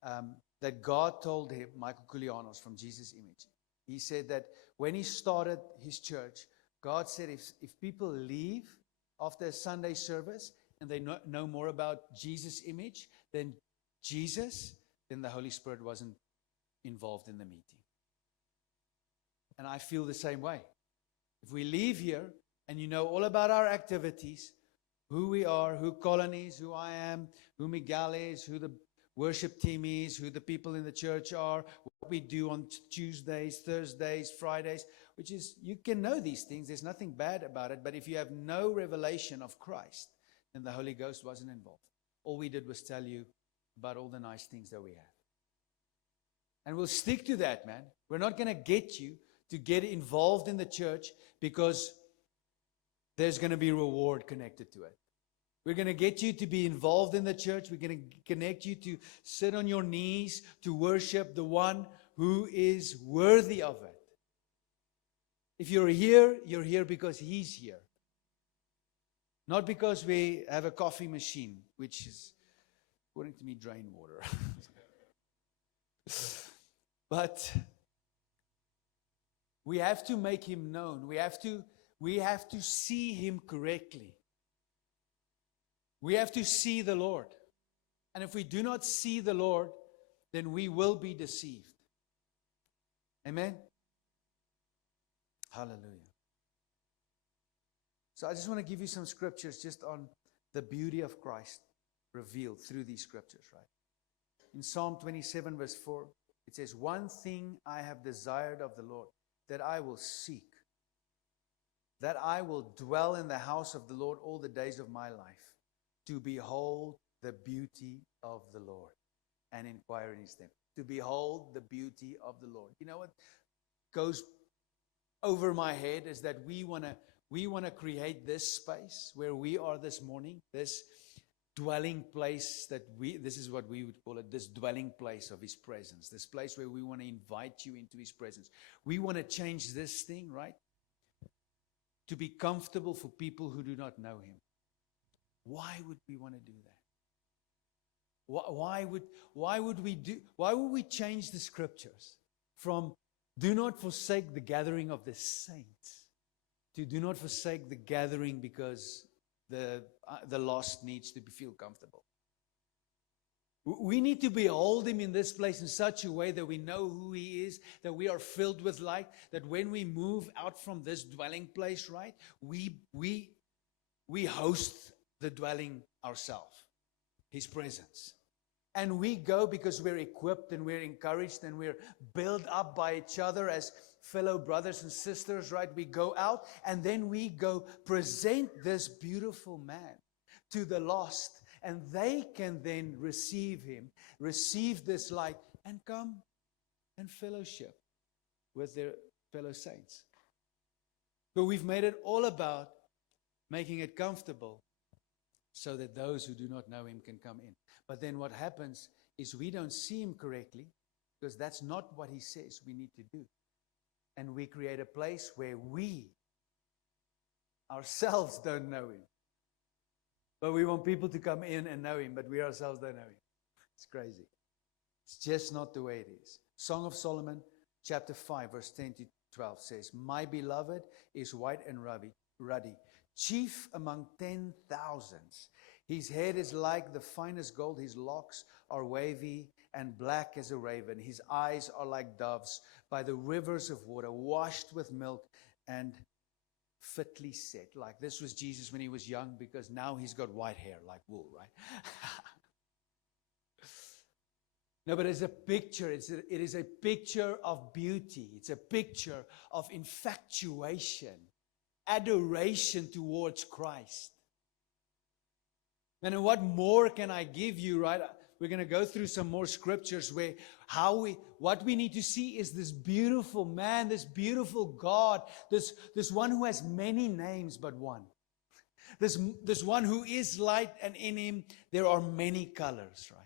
that God told him, Michael Koulianos from Jesus' Image. He said that when he started his church, God said, if people leave after a Sunday service and they know more about Jesus' image, then Jesus then the Holy Spirit wasn't involved in the meeting. And I feel the same way. If we leave here and you know all about our activities, who we are, who Colin is, who I am, who Miguel is, who the worship team is, who the people in the church are, what we do on Tuesdays, Thursdays, Fridays, which is, you can know these things. There's nothing bad about it. But if you have no revelation of Christ, then the Holy Ghost wasn't involved. All we did was tell you about all the nice things that we have. And we'll stick to that, man. We're not going to get you to get involved in the church because there's going to be reward connected to it. We're going to get you to be involved in the church. We're going to connect you to sit on your knees to worship the one who is worthy of it. If you're here because He's here. Not because we have a coffee machine, which is, according to me, drain water. But we have to make Him known. We have to see Him correctly. We have to see the Lord. And if we do not see the Lord, then we will be deceived. Amen? Hallelujah. So I just want to give you some scriptures just on the beauty of Christ revealed through these scriptures, right? In Psalm 27 verse 4, it says, "One thing I have desired of the Lord, that I will seek, that I will dwell in the house of the Lord all the days of my life, to behold the beauty of the Lord and inquire in His temple." To behold the beauty of the Lord. You know what goes over my head is that we want to create this space where we are this morning, this dwelling place this is what we would call it, this dwelling place of His presence, this place where we want to invite you into His presence. We want to change this thing, right? To be comfortable for people who do not know Him. Why would we want to do that? Why would we change the scriptures from do not forsake the gathering of the saints to do not forsake the gathering because the lost needs to feel comfortable? We need to behold Him in this place in such a way that we know who He is, that we are filled with light, that when we move out from this dwelling place, right, we host the dwelling ourselves, His presence. And we go because we're equipped and we're encouraged and we're built up by each other as fellow brothers and sisters, right? We go out and then we go present this beautiful man to the lost, and they can then receive Him, receive this light, and come and fellowship with their fellow saints. But we've made it all about making it comfortable so that those who do not know Him can come in. But then what happens is we don't see Him correctly because that's not what He says we need to do. And we create a place where we ourselves don't know Him. But we want people to come in and know Him, but we ourselves don't know Him. It's crazy. It's just not the way it is. Song of Solomon, chapter 5, verse 10 to 12 says, "My beloved is white and ruddy, chief among 10,000s. His head is like the finest gold. His locks are wavy and black as a raven. His eyes are like doves by the rivers of water, washed with milk and fitly set." Like this was Jesus when He was young, because now He's got white hair like wool, right? No, but it's a picture. It is a picture of beauty. It's a picture of infatuation, adoration towards Christ. And what more can I give you, right? We're going to go through some more scriptures where what we need to see is this beautiful man, this beautiful God, this one who has many names but one. This one who is light, and in Him there are many colors, right?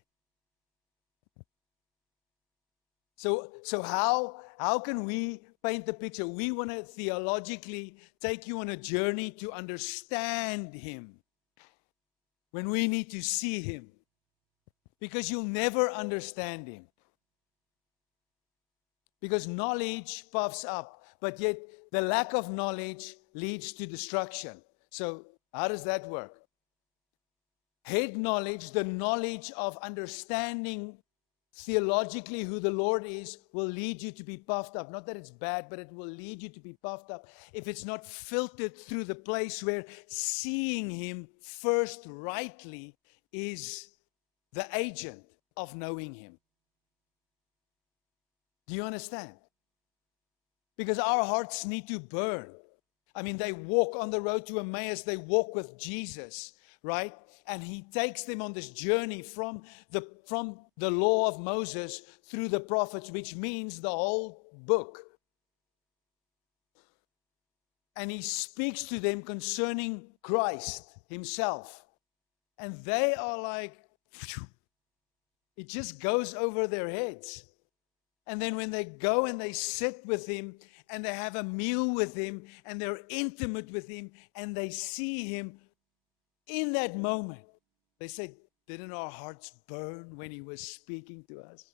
So how can we paint the picture? We want to theologically take you on a journey to understand Him, when we need to see Him. Because you'll never understand Him. Because knowledge puffs up, but yet the lack of knowledge leads to destruction. So how does that work? Head knowledge, the knowledge of understanding theologically who the Lord is will lead you to be puffed up. Not that it's bad, but it will lead you to be puffed up if it's not filtered through the place where seeing Him first rightly is the agent of knowing Him. Do you understand? Because our hearts need to burn. I mean, they walk on the road to Emmaus, they walk with Jesus, right? And He takes them on this journey from the law of Moses through the prophets, which means the whole book. And He speaks to them concerning Christ Himself. And they are like, phew, it just goes over their heads. And then when they go and they sit with Him and they have a meal with Him and they're intimate with Him and they see Him, in that moment, they say, didn't our hearts burn when He was speaking to us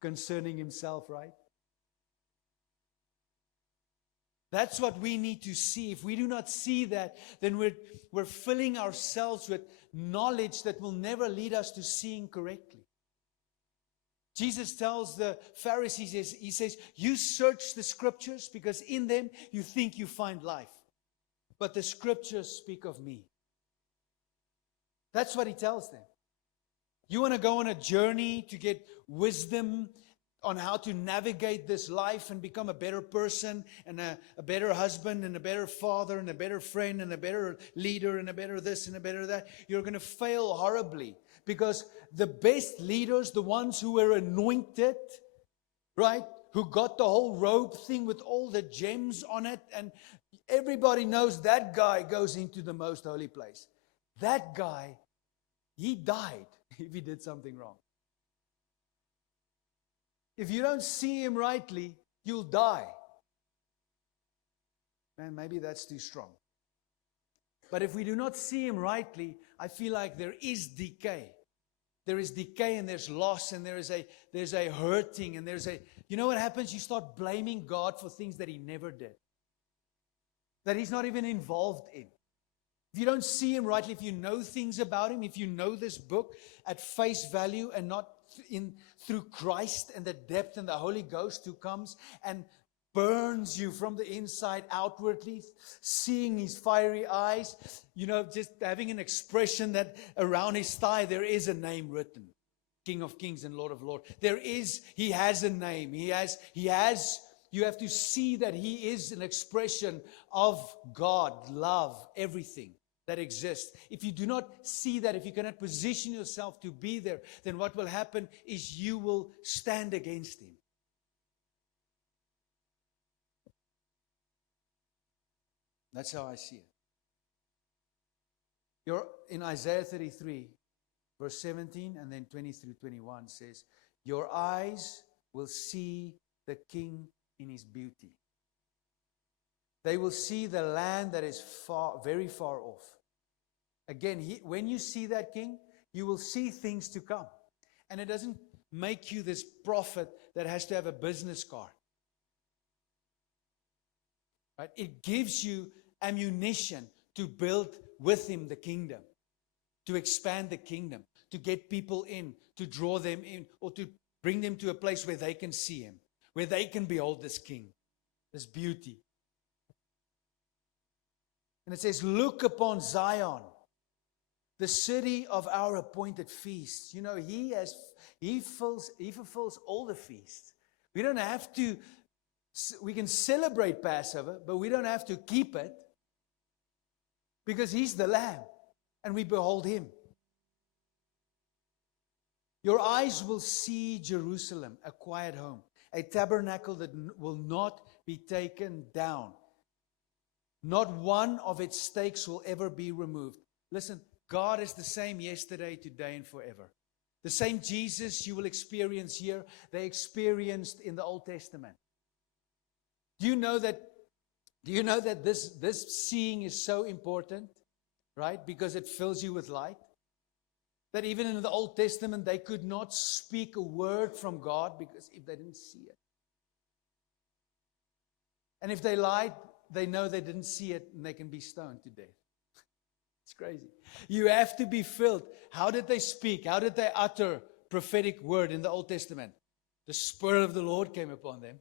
concerning Himself, right? That's what we need to see. If we do not see that, then we're filling ourselves with knowledge that will never lead us to seeing correctly. Jesus tells the Pharisees, He says, you search the Scriptures because in them you think you find life. But the Scriptures speak of me. That's what He tells them. You want to go on a journey to get wisdom on how to navigate this life and become a better person and a better husband and a better father and a better friend and a better leader and a better this and a better that. You're going to fail horribly because the best leaders, the ones who were anointed, right, who got the whole robe thing with all the gems on it, and everybody knows that guy goes into the most holy place. That guy, he died if he did something wrong. If you don't see him rightly, you'll die. Man, maybe that's too strong. But if we do not see him rightly, I feel like there is decay. There is decay and there's loss and there's a hurting and you know what happens? You start blaming God for things that He never did. That He's not even involved in. If you don't see Him rightly, if you know things about Him, if you know this book at face value and not through Christ and the depth and the Holy Ghost who comes and burns you from the inside outwardly, seeing His fiery eyes, you know, just having an expression that around His thigh there is a name written, King of Kings and Lord of Lords. He has a name. You have to see that He is an expression of God, love, everything that exists. If you do not see that, if you cannot position yourself to be there, then what will happen is you will stand against Him. That's how I see it. In Isaiah 33, verse 17 and then 20 through 21 says, your eyes will see the King in His beauty. They will see the land that is far, very far off. Again, when you see that King, you will see things to come. And it doesn't make you this prophet that has to have a business card. Right? It gives you ammunition to build with Him the kingdom, to expand the kingdom, to get people in, to draw them in, or to bring them to a place where they can see Him, where they can behold this King, this beauty. And it says, look upon Zion, the city of our appointed feasts. You know, He fulfills all the feasts. We don't have to, we can celebrate Passover, but we don't have to keep it because He's the Lamb and we behold Him. Your eyes will see Jerusalem, a quiet home, a tabernacle that will not be taken down. Not one of its stakes will ever be removed. Listen, God is the same yesterday, today, and forever. The same Jesus you will experience here, they experienced in the Old Testament. Do you know that this seeing is so important, right? Because it fills you with light. That even in the Old Testament, they could not speak a word from God because if they didn't see it. And if they lied, they know they didn't see it and they can be stoned to death. It's crazy. You have to be filled. How did they speak? How did they utter prophetic word in the Old Testament. The Spirit of the Lord came upon them.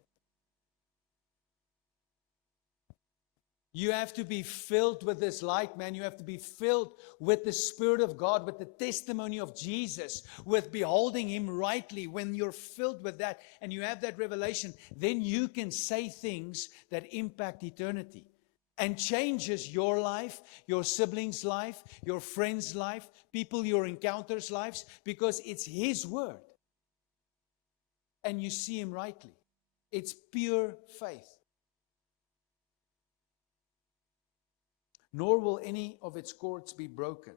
You have to be filled with this light, man. You have to be filled with the Spirit of God, with the testimony of Jesus, with beholding Him rightly. When you're filled with that and you have that revelation, then you can say things that impact eternity and changes your life, your siblings' life, your friends' life, people your encounters' lives, because it's His word. And you see Him rightly. It's pure faith. Nor will any of its courts be broken,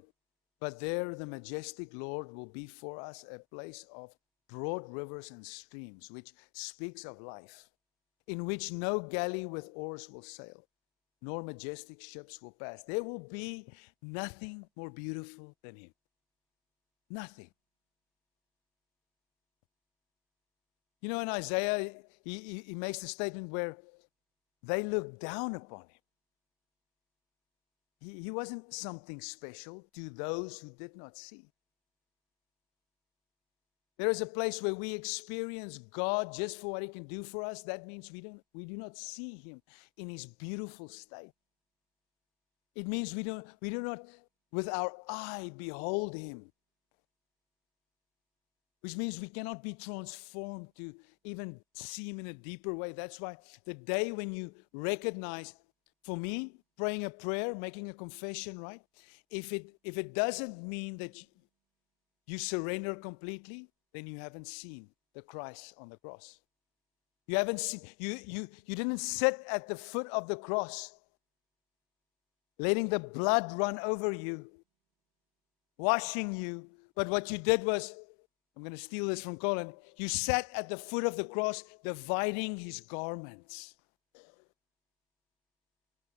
but there the majestic Lord will be for us a place of broad rivers and streams, which speaks of life, in which no galley with oars will sail, nor majestic ships will pass. There will be nothing more beautiful than Him. Nothing. You know, in Isaiah, he makes the statement where they look down upon Him. He wasn't something special to those who did not see. There is a place where we experience God just for what He can do for us. That means we do not see Him in His beautiful state. It means we do not with our eye behold Him. Which means we cannot be transformed to even see Him in a deeper way. That's why the day when you recognize, for me, praying a prayer, making a confession, right? If it doesn't mean that you surrender completely, then you haven't seen the Christ on the cross. You haven't seen, you didn't sit at the foot of the cross, letting the blood run over you, washing you. But what you did was, I'm going to steal this from Colin, you sat at the foot of the cross, dividing His garments.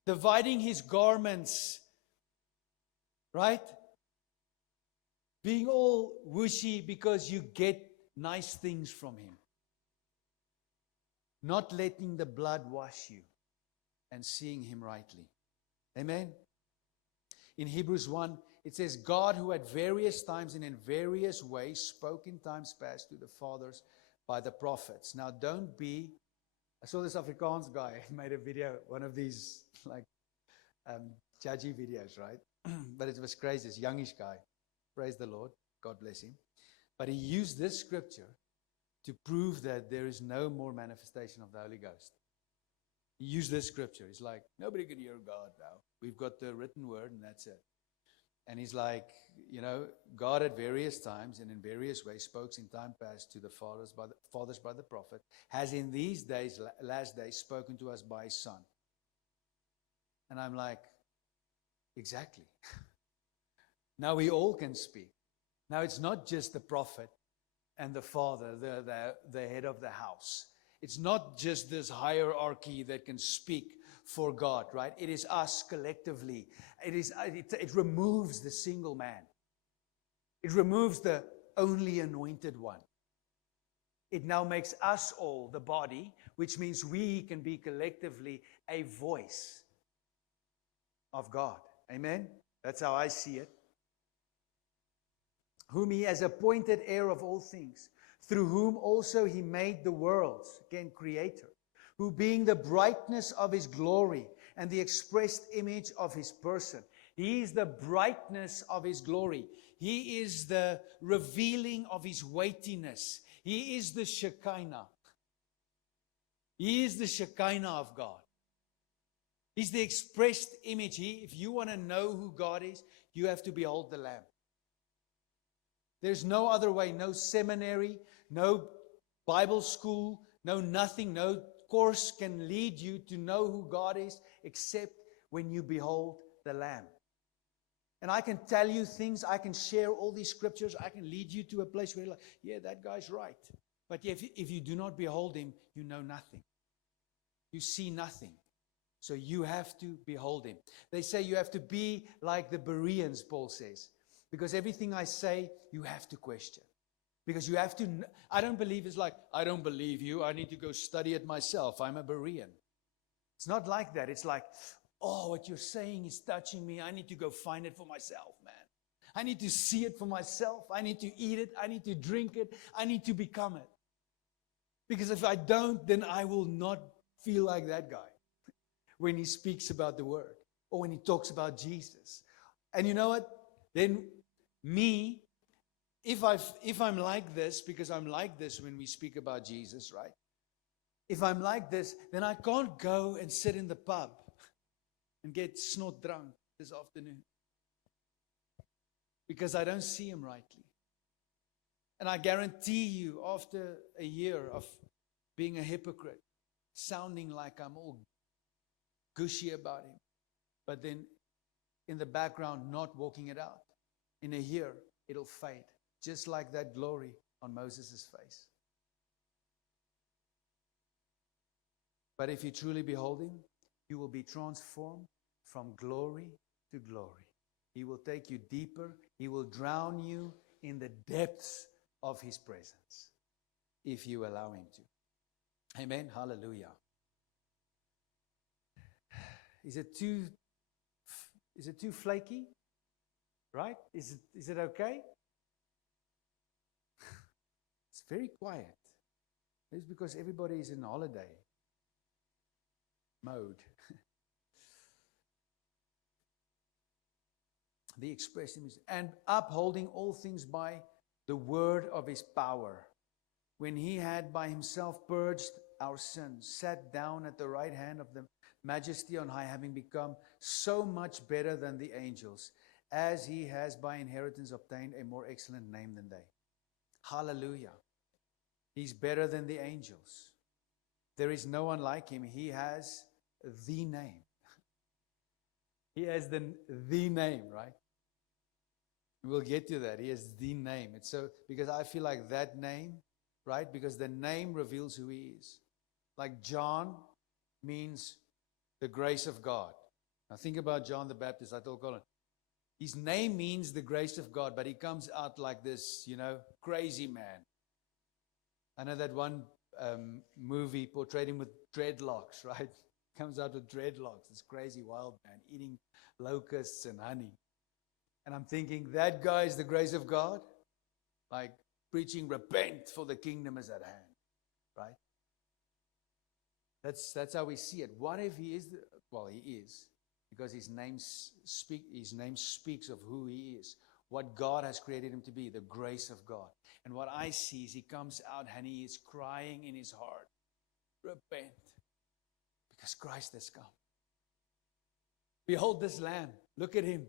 Dividing His garments, right? Being all whooshy because you get nice things from Him. Not letting the blood wash you and seeing Him rightly. Amen? In Hebrews 1, it says, God who at various times and in various ways spoke in times past to the fathers by the prophets. Now don't be... I saw this Afrikaans guy made a video, one of these like judgy videos, right? But it was crazy, this youngish guy. Praise the Lord. God bless him. But he used this scripture to prove that there is no more manifestation of the Holy Ghost. He used this scripture. He's like, nobody can hear God now. We've got the written word and that's it. And he's like, you know, God at various times and in various ways spoke in time past to the fathers by the prophet, has in these days, last days, spoken to us by His Son. And I'm like, exactly. Now we all can speak. Now it's not just the prophet and the father, the head of the house. It's not just this hierarchy that can speak for God, right? It is us collectively. It removes the single man. It removes the only anointed one. It now makes us all the body, which means we can be collectively a voice of God. Amen? That's how I see it. Whom He has appointed heir of all things, through whom also He made the worlds, again, Creator, who being the brightness of His glory and the expressed image of His person. He is the brightness of His glory. He is the revealing of His weightiness. He is the Shekinah. He is the Shekinah of God. He's the expressed image. If you want to know who God is, you have to behold the Lamb. There's no other way, no seminary, no Bible school, no nothing, no course can lead you to know who God is except when you behold the Lamb. And I can tell you things, I can share all these scriptures, I can lead you to a place where you're like, yeah, that guy's right. But if you do not behold Him, you know nothing. You see nothing. So you have to behold Him. They say you have to be like the Bereans, Paul says. Because everything I say, you have to question. Because you have to, I don't believe it's like, I don't believe you, I need to go study it myself, I'm a Berean. It's not like that. It's like, oh, what you're saying is touching me, I need to go find it for myself, man. I need to see it for myself. I need to eat it. I need to drink it. I need to become it. Because if I don't, then I will not feel like that guy when he speaks about the Word or when he talks about Jesus. And you know what? Then me, if I'm like this, because I'm like this when we speak about Jesus, right? If I'm like this, then I can't go and sit in the pub and get snot drunk this afternoon. Because I don't see him rightly. And I guarantee you, after a year of being a hypocrite, sounding like I'm all gushy about him, but then in the background not walking it out, in a year it'll fade, just like that glory on Moses' face. But if you truly behold him, you will be transformed from glory to glory. He will take you deeper. He will drown you in the depths of his presence, if you allow him to. Amen. Hallelujah. Is it too flaky? Right? Is it okay? It's very quiet. It's because everybody is in holiday mode. The expression is, and upholding all things by the word of his power. When he had by himself purged our sins, sat down at the right hand of the majesty on high, having become so much better than the angels, as he has by inheritance obtained a more excellent name than they. Hallelujah. He's better than the angels. There is no one like him. He has the name. He has the name, right? We'll get to that. He has the name. It's so, because I feel like that name, right? Because the name reveals who he is. Like John means the grace of God. Now think about John the Baptist. I told Colin, his name means the grace of God, but he comes out like this, crazy man. I know that one movie portrayed him with dreadlocks, right? Comes out with dreadlocks. This crazy wild man eating locusts and honey. And I'm thinking, that guy is the grace of God? Like preaching, repent, for the kingdom is at hand. Right? That's how we see it. What if he is? He is. Because his name speaks of who he is. What God has created him to be, the grace of God. And what I see is he comes out and he is crying in his heart, repent. Because Christ has come. Behold this Lamb. Look at him.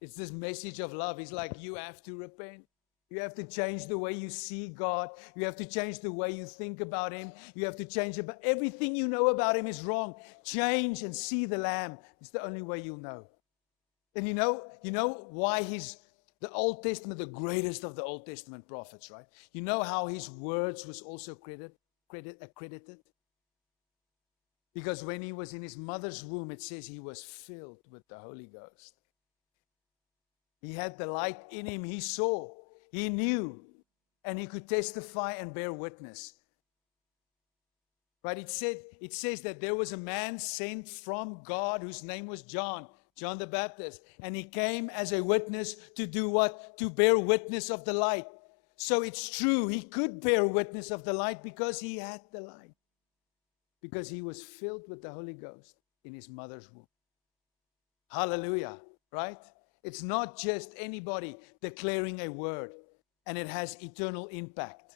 It's this message of love. He's like, you have to repent. You have to change the way you see God. You have to change the way you think about him. You have to change about everything you know about him is wrong. Change and see the Lamb. It's the only way you'll know. And you know why he's the Old Testament, the greatest of the Old Testament prophets, right? You know how his words was also accredited? Because when he was in his mother's womb, it says he was filled with the Holy Ghost. He had the light in him. He saw. He knew. And he could testify and bear witness. Right? It says that there was a man sent from God whose name was John the Baptist. And he came as a witness to do what? To bear witness of the light. So it's true. He could bear witness of the light because he had the light. Because he was filled with the Holy Ghost in his mother's womb. Hallelujah. Right? It's not just anybody declaring a word and it has eternal impact.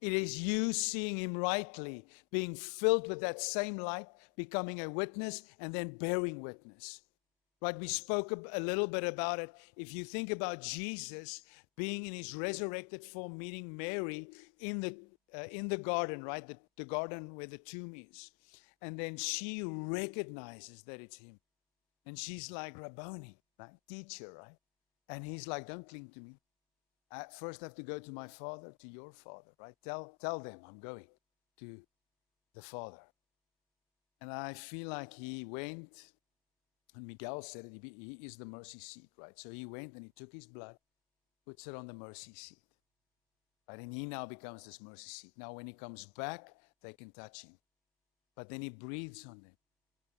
It is you seeing him rightly, being filled with that same light, becoming a witness and then bearing witness. Right? We spoke a little bit about it. If you think about Jesus being in his resurrected form, meeting Mary in the garden, right? The garden where the tomb is. And then she recognizes that it's him. And she's like, Rabboni, like teacher, right? And he's like, don't cling to me. I first have to go to my Father, to your Father, right? Tell them I'm going to the Father. And I feel like he went, and Miguel said it, he is the mercy seat, right? So he went and he took his blood, puts it on the mercy seat. Right? And he now becomes this mercy seat. Now when he comes back, they can touch him. But then he breathes on them.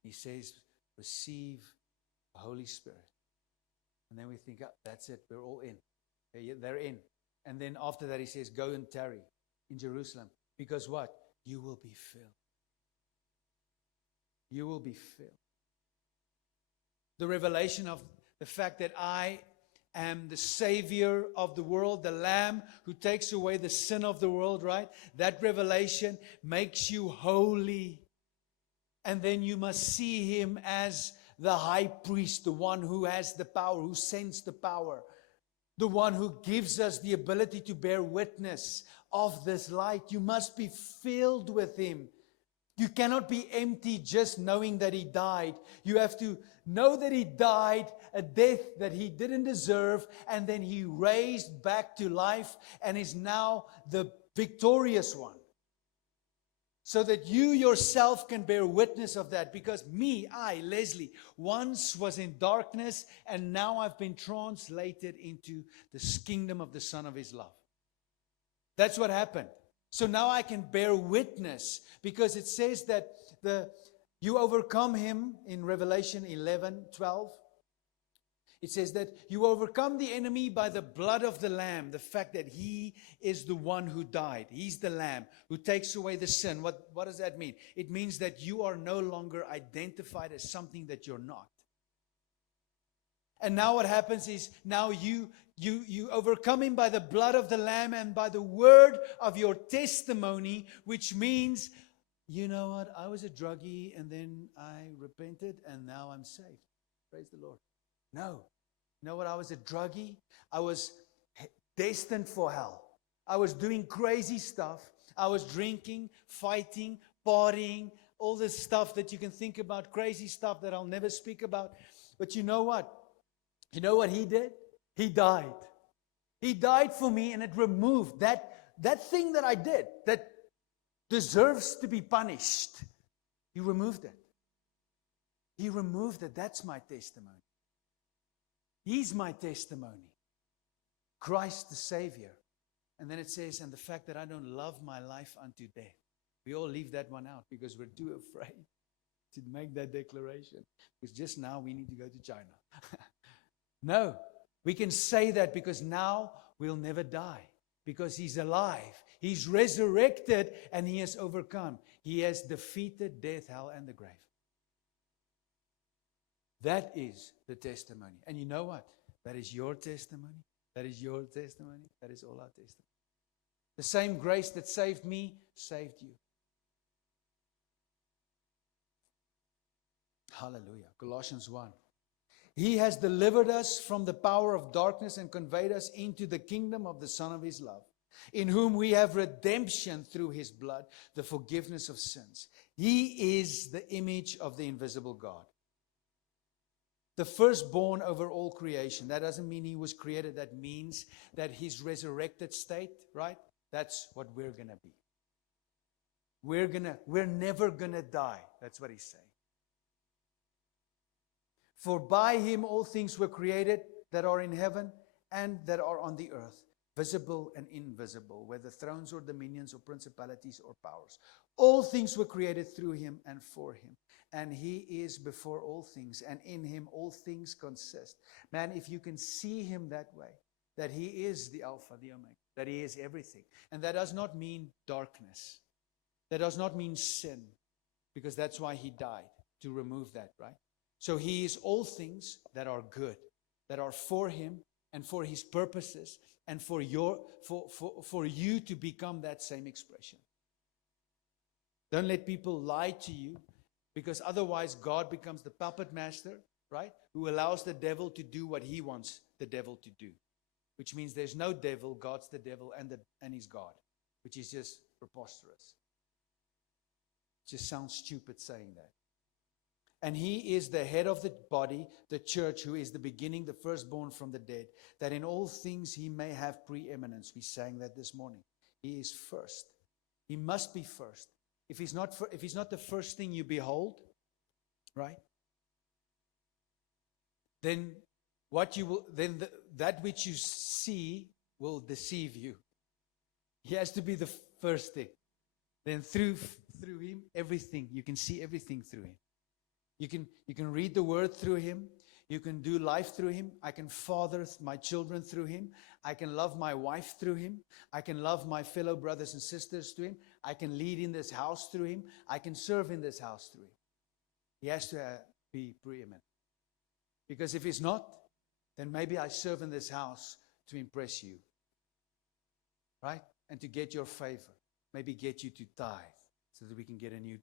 He says, receive the Holy Spirit. And then we think, oh, that's it, we're all in. They're in. And then after that he says, go and tarry in Jerusalem. Because what? You will be filled. You will be filled. The revelation of the fact that I am the Savior of the world, the Lamb who takes away the sin of the world, right? That revelation makes you holy. And then you must see Him as the high priest, the one who has the power, who sends the power, the one who gives us the ability to bear witness of this light. You must be filled with Him. You cannot be empty just knowing that He died. You have to know that He died a death that He didn't deserve, and then He raised back to life and is now the victorious one. So that you yourself can bear witness of that. Because I, Leslie, once was in darkness, and now I've been translated into the kingdom of the Son of His love. That's what happened. So now I can bear witness, because it says that you overcome Him in Revelation 11:12. It says that you overcome the enemy by the blood of the Lamb. The fact that He is the one who died. He's the Lamb who takes away the sin. What does that mean? It means that you are no longer identified as something that you're not. And now what happens is, now you overcome Him by the blood of the Lamb and by the word of your testimony, which means, you know what, I was a druggie and then I repented and now I'm saved. Praise the Lord. No. You know what? I was a druggie. I was destined for hell. I was doing crazy stuff. I was drinking, fighting, partying, all this stuff that you can think about, crazy stuff that I'll never speak about. But you know what? You know what He did? He died. He died for me, and it removed that thing that I did that deserves to be punished. He removed it. He removed it. That's my testimony. He's my testimony. Christ the Savior. And then it says, and the fact that I don't love my life unto death. We all leave that one out because we're too afraid to make that declaration. Because just now we need to go to China. No, we can say that because now we'll never die. Because He's alive. He's resurrected and He has overcome. He has defeated death, hell, and the grave. That is the testimony. And you know what? That is your testimony. That is your testimony. That is all our testimony. The same grace that saved me, saved you. Hallelujah. Colossians 1. He has delivered us from the power of darkness and conveyed us into the kingdom of the Son of His love, in whom we have redemption through His blood, the forgiveness of sins. He is the image of the invisible God. The firstborn over all creation. That doesn't mean He was created. That means that His resurrected state, right? That's what we're going to be. We're never going to die. That's what He's saying. For by Him all things were created that are in heaven and that are on the earth, visible and invisible, whether thrones or dominions or principalities or powers. All things were created through Him and for Him. And He is before all things, and in Him all things consist. Man, if you can see Him that way, that He is the Alpha, the Omega, that He is everything. And that does not mean darkness. That does not mean sin, because that's why He died, to remove that, right? So He is all things that are good, that are for Him and for His purposes, and for you to become that same expression. Don't let people lie to you, because otherwise God becomes the puppet master, right? Who allows the devil to do what he wants the devil to do. Which means there's no devil, God's the devil, and He's God. Which is just preposterous. It just sounds stupid saying that. And He is the head of the body, the church, who is the beginning, the firstborn from the dead, that in all things He may have preeminence. We sang that this morning. He is first. He must be first. If He's not the first thing you behold, right? Then that which you see will deceive you. He has to be the first thing. Then through Him, everything, you can see everything through Him. You can read the Word through Him. You can do life through him. I can father my children through him. I can love my wife through him. I can love my fellow brothers and sisters through him. I can lead in this house through him. I can serve in this house through him. He has to be preeminent. Because if he's not, then maybe I serve in this house to impress you. Right? And to get your favor. Maybe get you to tithe so that we can get a new,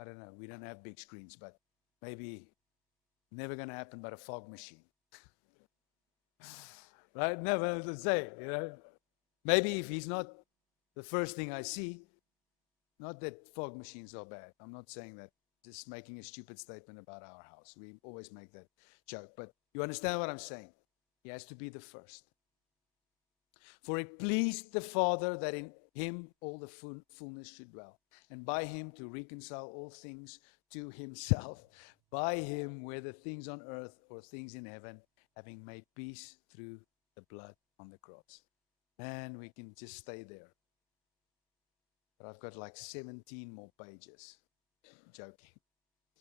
I don't know, we don't have big screens, but maybe never going to happen but a fog machine. Right? Never to say, you know. Maybe if he's not the first thing I see, not that fog machines are bad. I'm not saying that. Just making a stupid statement about our house. We always make that joke. But you understand what I'm saying? He has to be the first. For it pleased the Father that in him all the fullness should dwell, and by him to reconcile all things to himself, by him whether things on earth or things in heaven, having made peace through the blood on the cross. And we can just stay there. But I've got like 17 more pages. Joking.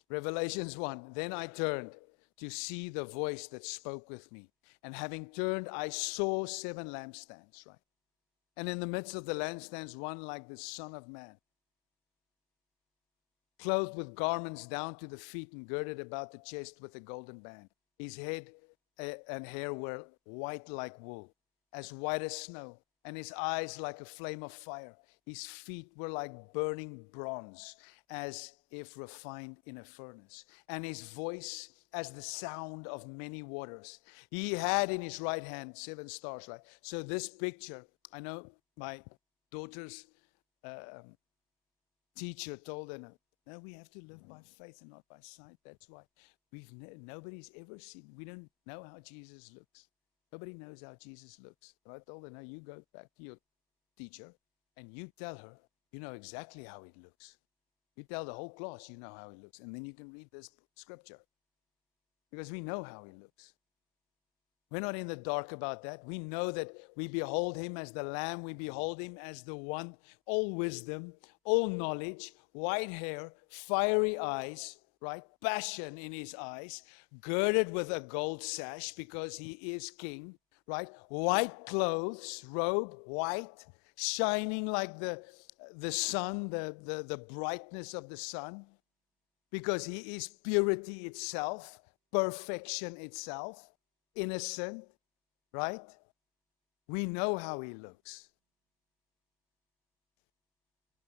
Revelations 1. Then I turned to see the voice that spoke with me. And having turned, I saw 7 lampstands, right? And in the midst of the lampstands, one like the Son of Man, clothed with garments down to the feet and girded about the chest with a golden band. His head and hair were white like wool, as white as snow, and his eyes like a flame of fire. His feet were like burning bronze, as if refined in a furnace, and his voice as the sound of many waters. He had in his right hand 7 stars, right? So this picture, I know my daughter's teacher told her, no, we have to live by faith and not by sight. That's why nobody's ever seen. We don't know how Jesus looks. Nobody knows how Jesus looks. And I told her, no, you go back to your teacher and you tell her, you know exactly how he looks. You tell the whole class you know how he looks. And then you can read this scripture. Because we know how he looks. We're not in the dark about that. We know that we behold him as the Lamb. We behold him as the one, all wisdom, all knowledge, white hair, fiery eyes, right? Passion in his eyes, girded with a gold sash because he is king, right? White clothes, robe, white, shining like the sun, the brightness of the sun, because he is purity itself, perfection itself, innocent, right? We know how he looks.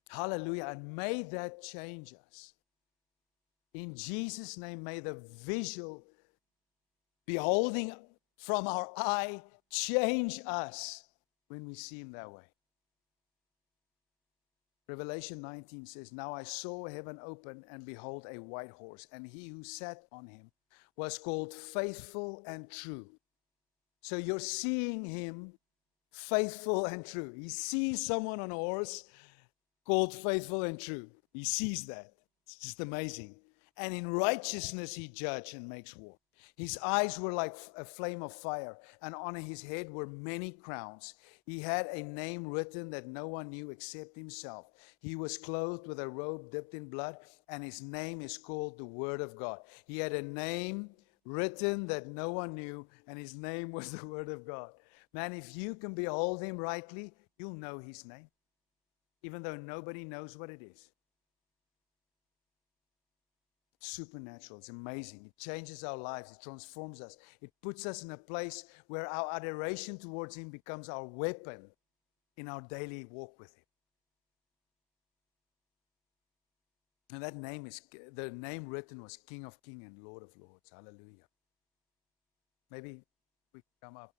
Hallelujah. And may that change us. In Jesus' name, may the visual beholding from our eye change us when we see him that way. Revelation 19 says, now I saw heaven open, and behold a white horse, and he who sat on him was called Faithful and True. So you're seeing him faithful and true. He sees someone on a horse called Faithful and True. He sees that. It's just amazing. And in righteousness he judges and makes war. His eyes were like a flame of fire, and on his head were many crowns. He had a name written that no one knew except himself. He was clothed with a robe dipped in blood, and his name is called the Word of God. He had a name written that no one knew, and his name was the Word of God. Man, if you can behold him rightly, you'll know his name, even though nobody knows what it is. Supernatural. It's amazing. It changes our lives. It transforms us. It puts us in a place where our adoration towards him becomes our weapon in our daily walk with him. And that name is, the name written was King of Kings and Lord of Lords. Hallelujah. Maybe we can come up.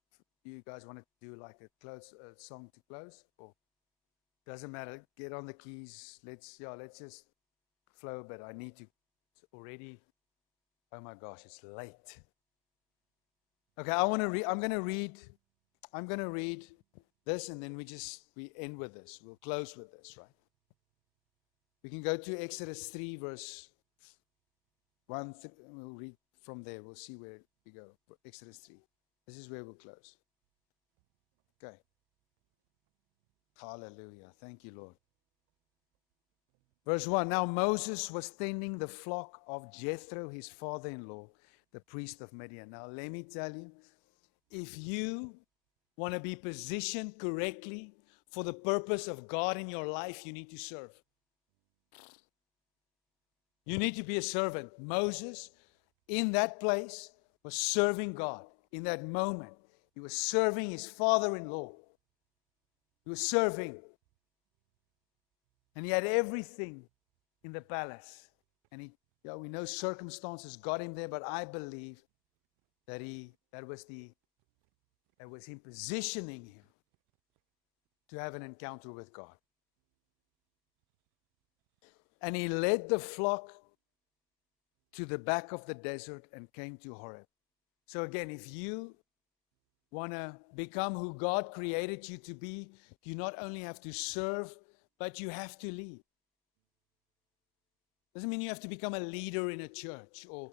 Do you guys want to do like a song to close? Or doesn't matter. Get on the keys. Let's just flow a bit. I need to. It's already. Oh my gosh, it's late. Okay, I'm going to read this, and then we end with this. We'll close with this, right? We can go to Exodus 3, verse 1. We'll read from there. We'll see where we go. Exodus 3. This is where we'll close. Okay. Hallelujah. Thank you, Lord. Verse 1. Now Moses was tending the flock of Jethro, his father-in-law, the priest of Midian. Now, let me tell you, if you want to be positioned correctly for the purpose of God in your life, you need to serve. You need to be a servant. Moses, in that place, was serving God. In that moment, he was serving his father-in-law. He was serving. And he had everything in the palace. And we know circumstances got him there, but I believe that was him positioning him to have an encounter with God. And he led the flock to the back of the desert and came to Horeb. So again, if you want to become who God created you to be, you not only have to serve, but you have to lead. Doesn't mean you have to become a leader in a church or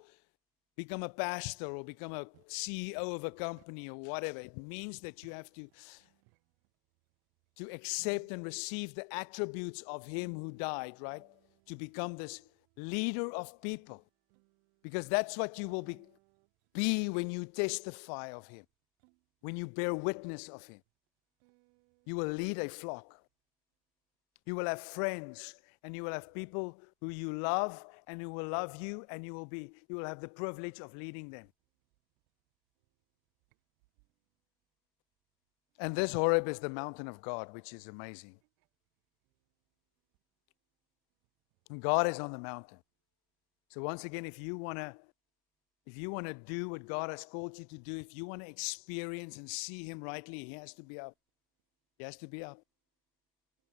become a pastor or become a CEO of a company or whatever. It means that you have to accept and receive the attributes of Him who died, right? To become this leader of people. Because that's what you will be when you testify of Him, when you bear witness of Him. You will lead a flock. You will have friends, and you will have people who you love and who will love you, and you will have the privilege of leading them. And this Horeb is the mountain of God, which is amazing. And God is on the mountain. So once again, if you want to do what God has called you to do, if you want to experience and see Him rightly, He has to be up. He has to be up.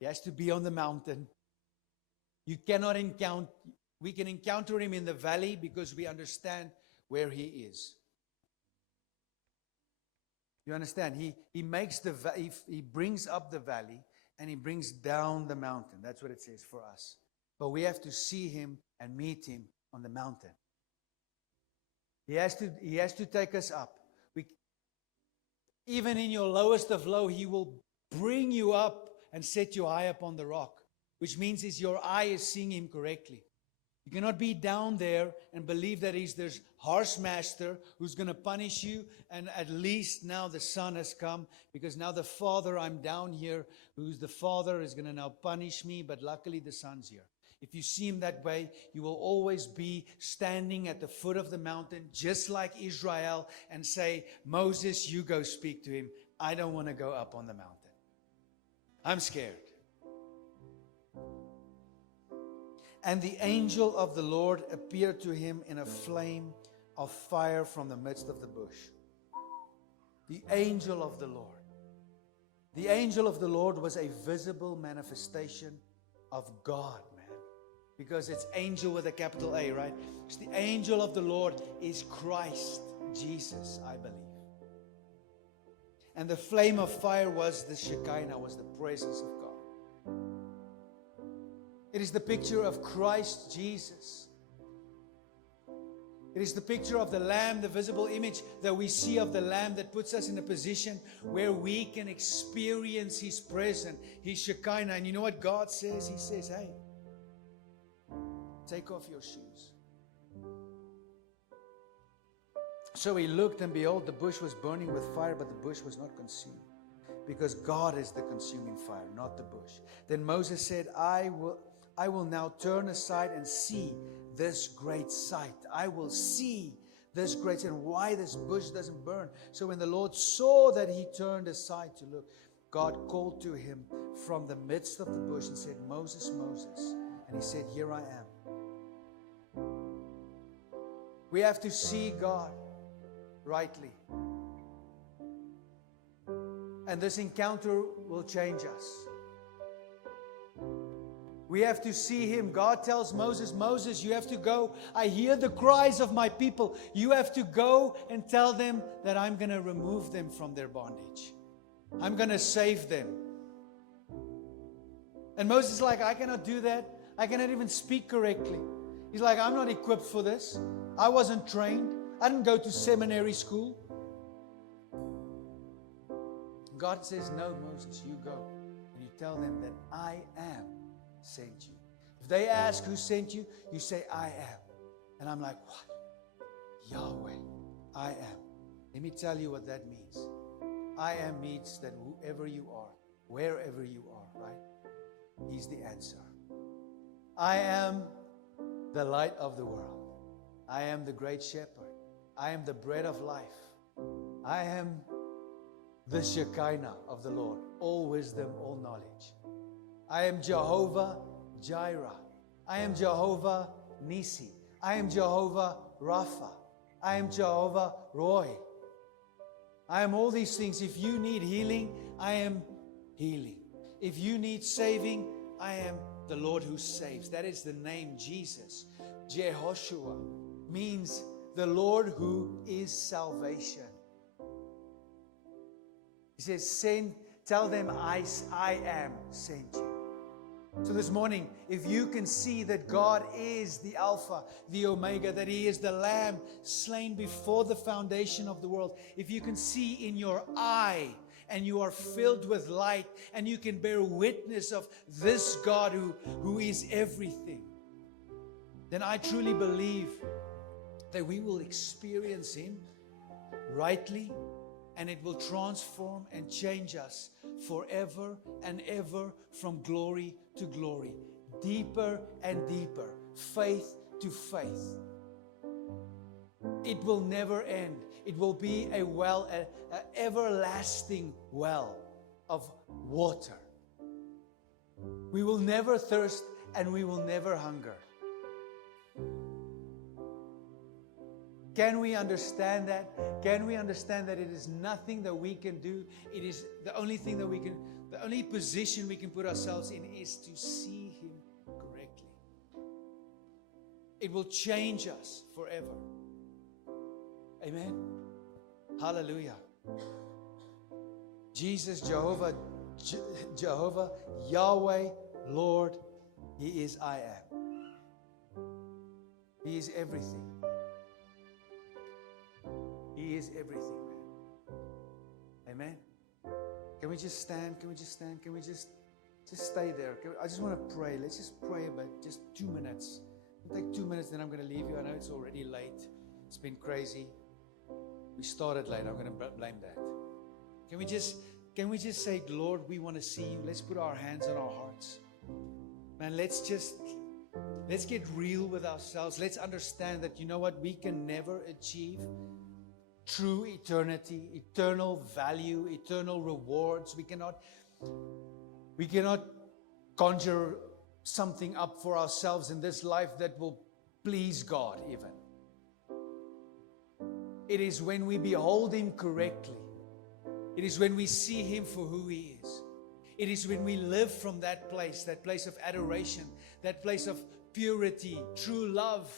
He has to be on the mountain. You cannot we can encounter Him in the valley because we understand where He is. You understand? He makes He brings up the valley and He brings down the mountain. That's what it says for us. But we have to see Him and meet Him on the mountain. He has to take us up. Even in your lowest of low, He will bring you up and set you high up on the rock, which means your eye is seeing Him correctly. You cannot be down there and believe that He's this harsh master who's going to punish you, and at least now the Son has come, because now the Father, I'm down here, who's the Father, is going to now punish me, but luckily the Son's here. If you see Him that way, you will always be standing at the foot of the mountain, just like Israel, and say, Moses, you go speak to Him. I don't want to go up on the mountain. I'm scared. And the angel of the Lord appeared to him in a flame of fire from the midst of the bush. The angel of the Lord. The angel of the Lord was a visible manifestation of God, man. Because it's angel with a capital A, right? It's the angel of the Lord is Christ, Jesus, I believe. And the flame of fire was the Shekinah, was the presence of God. It is the picture of Christ Jesus. It is the picture of the Lamb, the visible image that we see of the Lamb that puts us in a position where we can experience His presence, His Shekinah. And you know what God says? He says, hey, take off your shoes. So he looked, and behold, the bush was burning with fire, but the bush was not consumed, because God is the consuming fire, not the bush. Then Moses said, I will now turn aside and see this great sight. I will see this great sight, and why this bush doesn't burn. So when the Lord saw that he turned aside to look, God called to him from the midst of the bush and said, Moses, Moses. And he said, here I am. We have to see God rightly. And this encounter will change us. We have to see Him. God tells Moses, Moses, you have to go. I hear the cries of my people. You have to go and tell them that I'm going to remove them from their bondage. I'm going to save them. And Moses is like, I cannot do that. I cannot even speak correctly. He's like, I'm not equipped for this. I wasn't trained. I didn't go to seminary school. God says, no, Moses, you go. And you tell them that I am sent you. If they ask who sent you, you say, I am. And I'm like, what? Yahweh, I am. Let me tell you what that means. I am means that whoever you are, wherever you are, right? He's the answer. I am the light of the world. I am the great shepherd. I am the bread of life. I am the Shekinah of the Lord, all wisdom, all knowledge. I am Jehovah Jireh. I am Jehovah Nisi. I am Jehovah Rapha. I am Jehovah Roy. I am all these things. If you need healing, I am healing. If you need saving, I am the Lord who saves. That is the name Jesus. Jehoshua means the Lord who is salvation. He says, tell them I am sent you. So this morning, if you can see that God is the Alpha, the Omega, that He is the Lamb slain before the foundation of the world, if you can see in your eye and you are filled with light and you can bear witness of this God who is everything, then I truly believe that we will experience Him rightly, and it will transform and change us forever and ever, from glory to glory, deeper and deeper, faith to faith. It will never end. It will be a well, an everlasting well of water. We will never thirst and we will never hunger. Can we understand that? Can we understand that it is nothing that we can do? It is the only thing that we can, the only position we can put ourselves in is to see Him correctly. It will change us forever. Amen. Hallelujah. Jesus, Jehovah, Yahweh, Lord, He is I am. He is everything. He is everything, man. Amen. Can we just stand? Can we just stand? Can we just stay there? I just want to pray. Let's just pray about just 2 minutes. It'll take 2 minutes, then I'm going to leave you. I know it's already late. It's been crazy. We started late. I'm going to blame that. Can we just say, Lord, we want to see you. Let's put our hands on our hearts. Man, let's get real with ourselves. Let's understand that, you know what, we can never achieve true eternity, eternal value, eternal rewards. We cannot conjure something up for ourselves in this life that will please God even. It is when we behold Him correctly. It is when we see Him for who He is. It is when we live from that place of adoration, that place of purity, true love,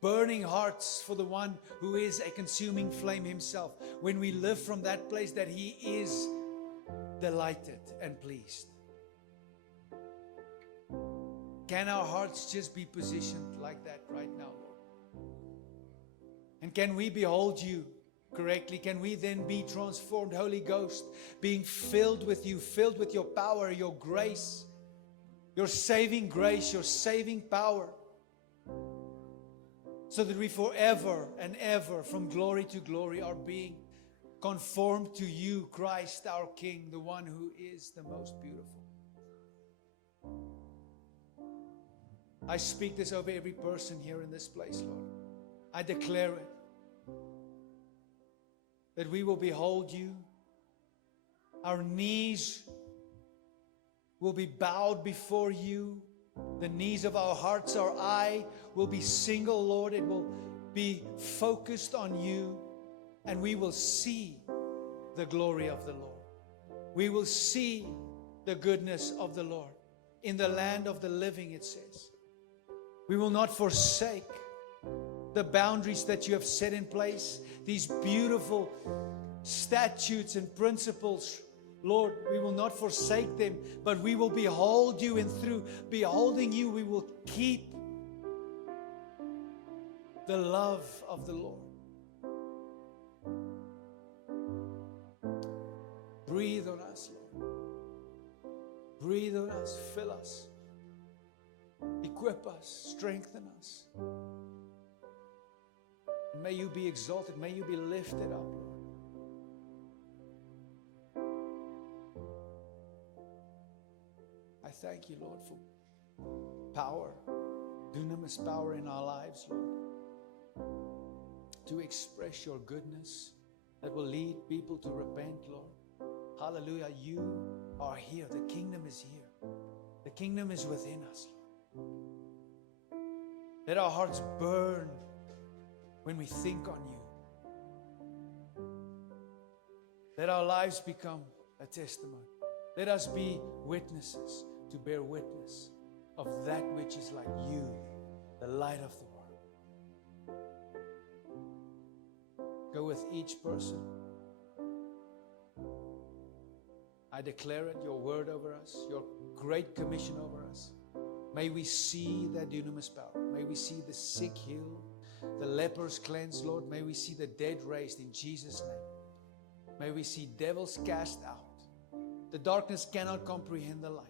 burning hearts for the one who is a consuming flame Himself. When we live from that place that He is delighted and pleased. Can our hearts just be positioned like that right now, Lord? And can we behold You correctly? Can we then be transformed, Holy Ghost, being filled with You, filled with Your power, Your grace, Your saving grace, Your saving power, so that we forever and ever, from glory to glory, are being conformed to You, Christ our King, the one who is the most beautiful. I speak this over every person here in this place, Lord. I declare it, that we will behold You. Our knees will be bowed before You. The knees of our hearts, our eye will be single, Lord. It will be focused on You. And we will see the glory of the Lord. We will see the goodness of the Lord in the land of the living, it says. We will not forsake the boundaries that You have set in place, these beautiful statutes and principles. Lord, we will not forsake them, but we will behold You, and through beholding You, we will keep the love of the Lord. Breathe on us, Lord. Breathe on us, fill us, equip us, strengthen us. May you be exalted. May you be lifted up, Lord. I thank you, Lord, for power, dunamis power in our lives, Lord, to express your goodness that will lead people to repent, Lord. Hallelujah. You are here. The kingdom is here. The kingdom is within us, Lord. Let our hearts burn when we think on you. Let our lives become a testimony. Let us be witnesses to bear witness of that which is like you, the light of the world. Go with each person. I declare it, your word over us, your great commission over us. May we see that dunamis power. May we see the sick healed, the lepers cleansed, Lord. May we see the dead raised in Jesus' name. May we see devils cast out. The darkness cannot comprehend the light.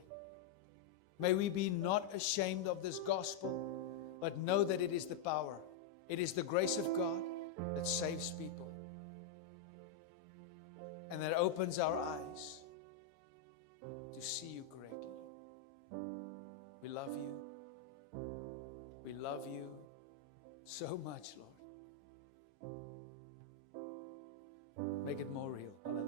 May we be not ashamed of this gospel, but know that it is the power. It is the grace of God that saves people and that opens our eyes to see you correctly. We love you. We love you so much, Lord. Make it more real. Hallelujah.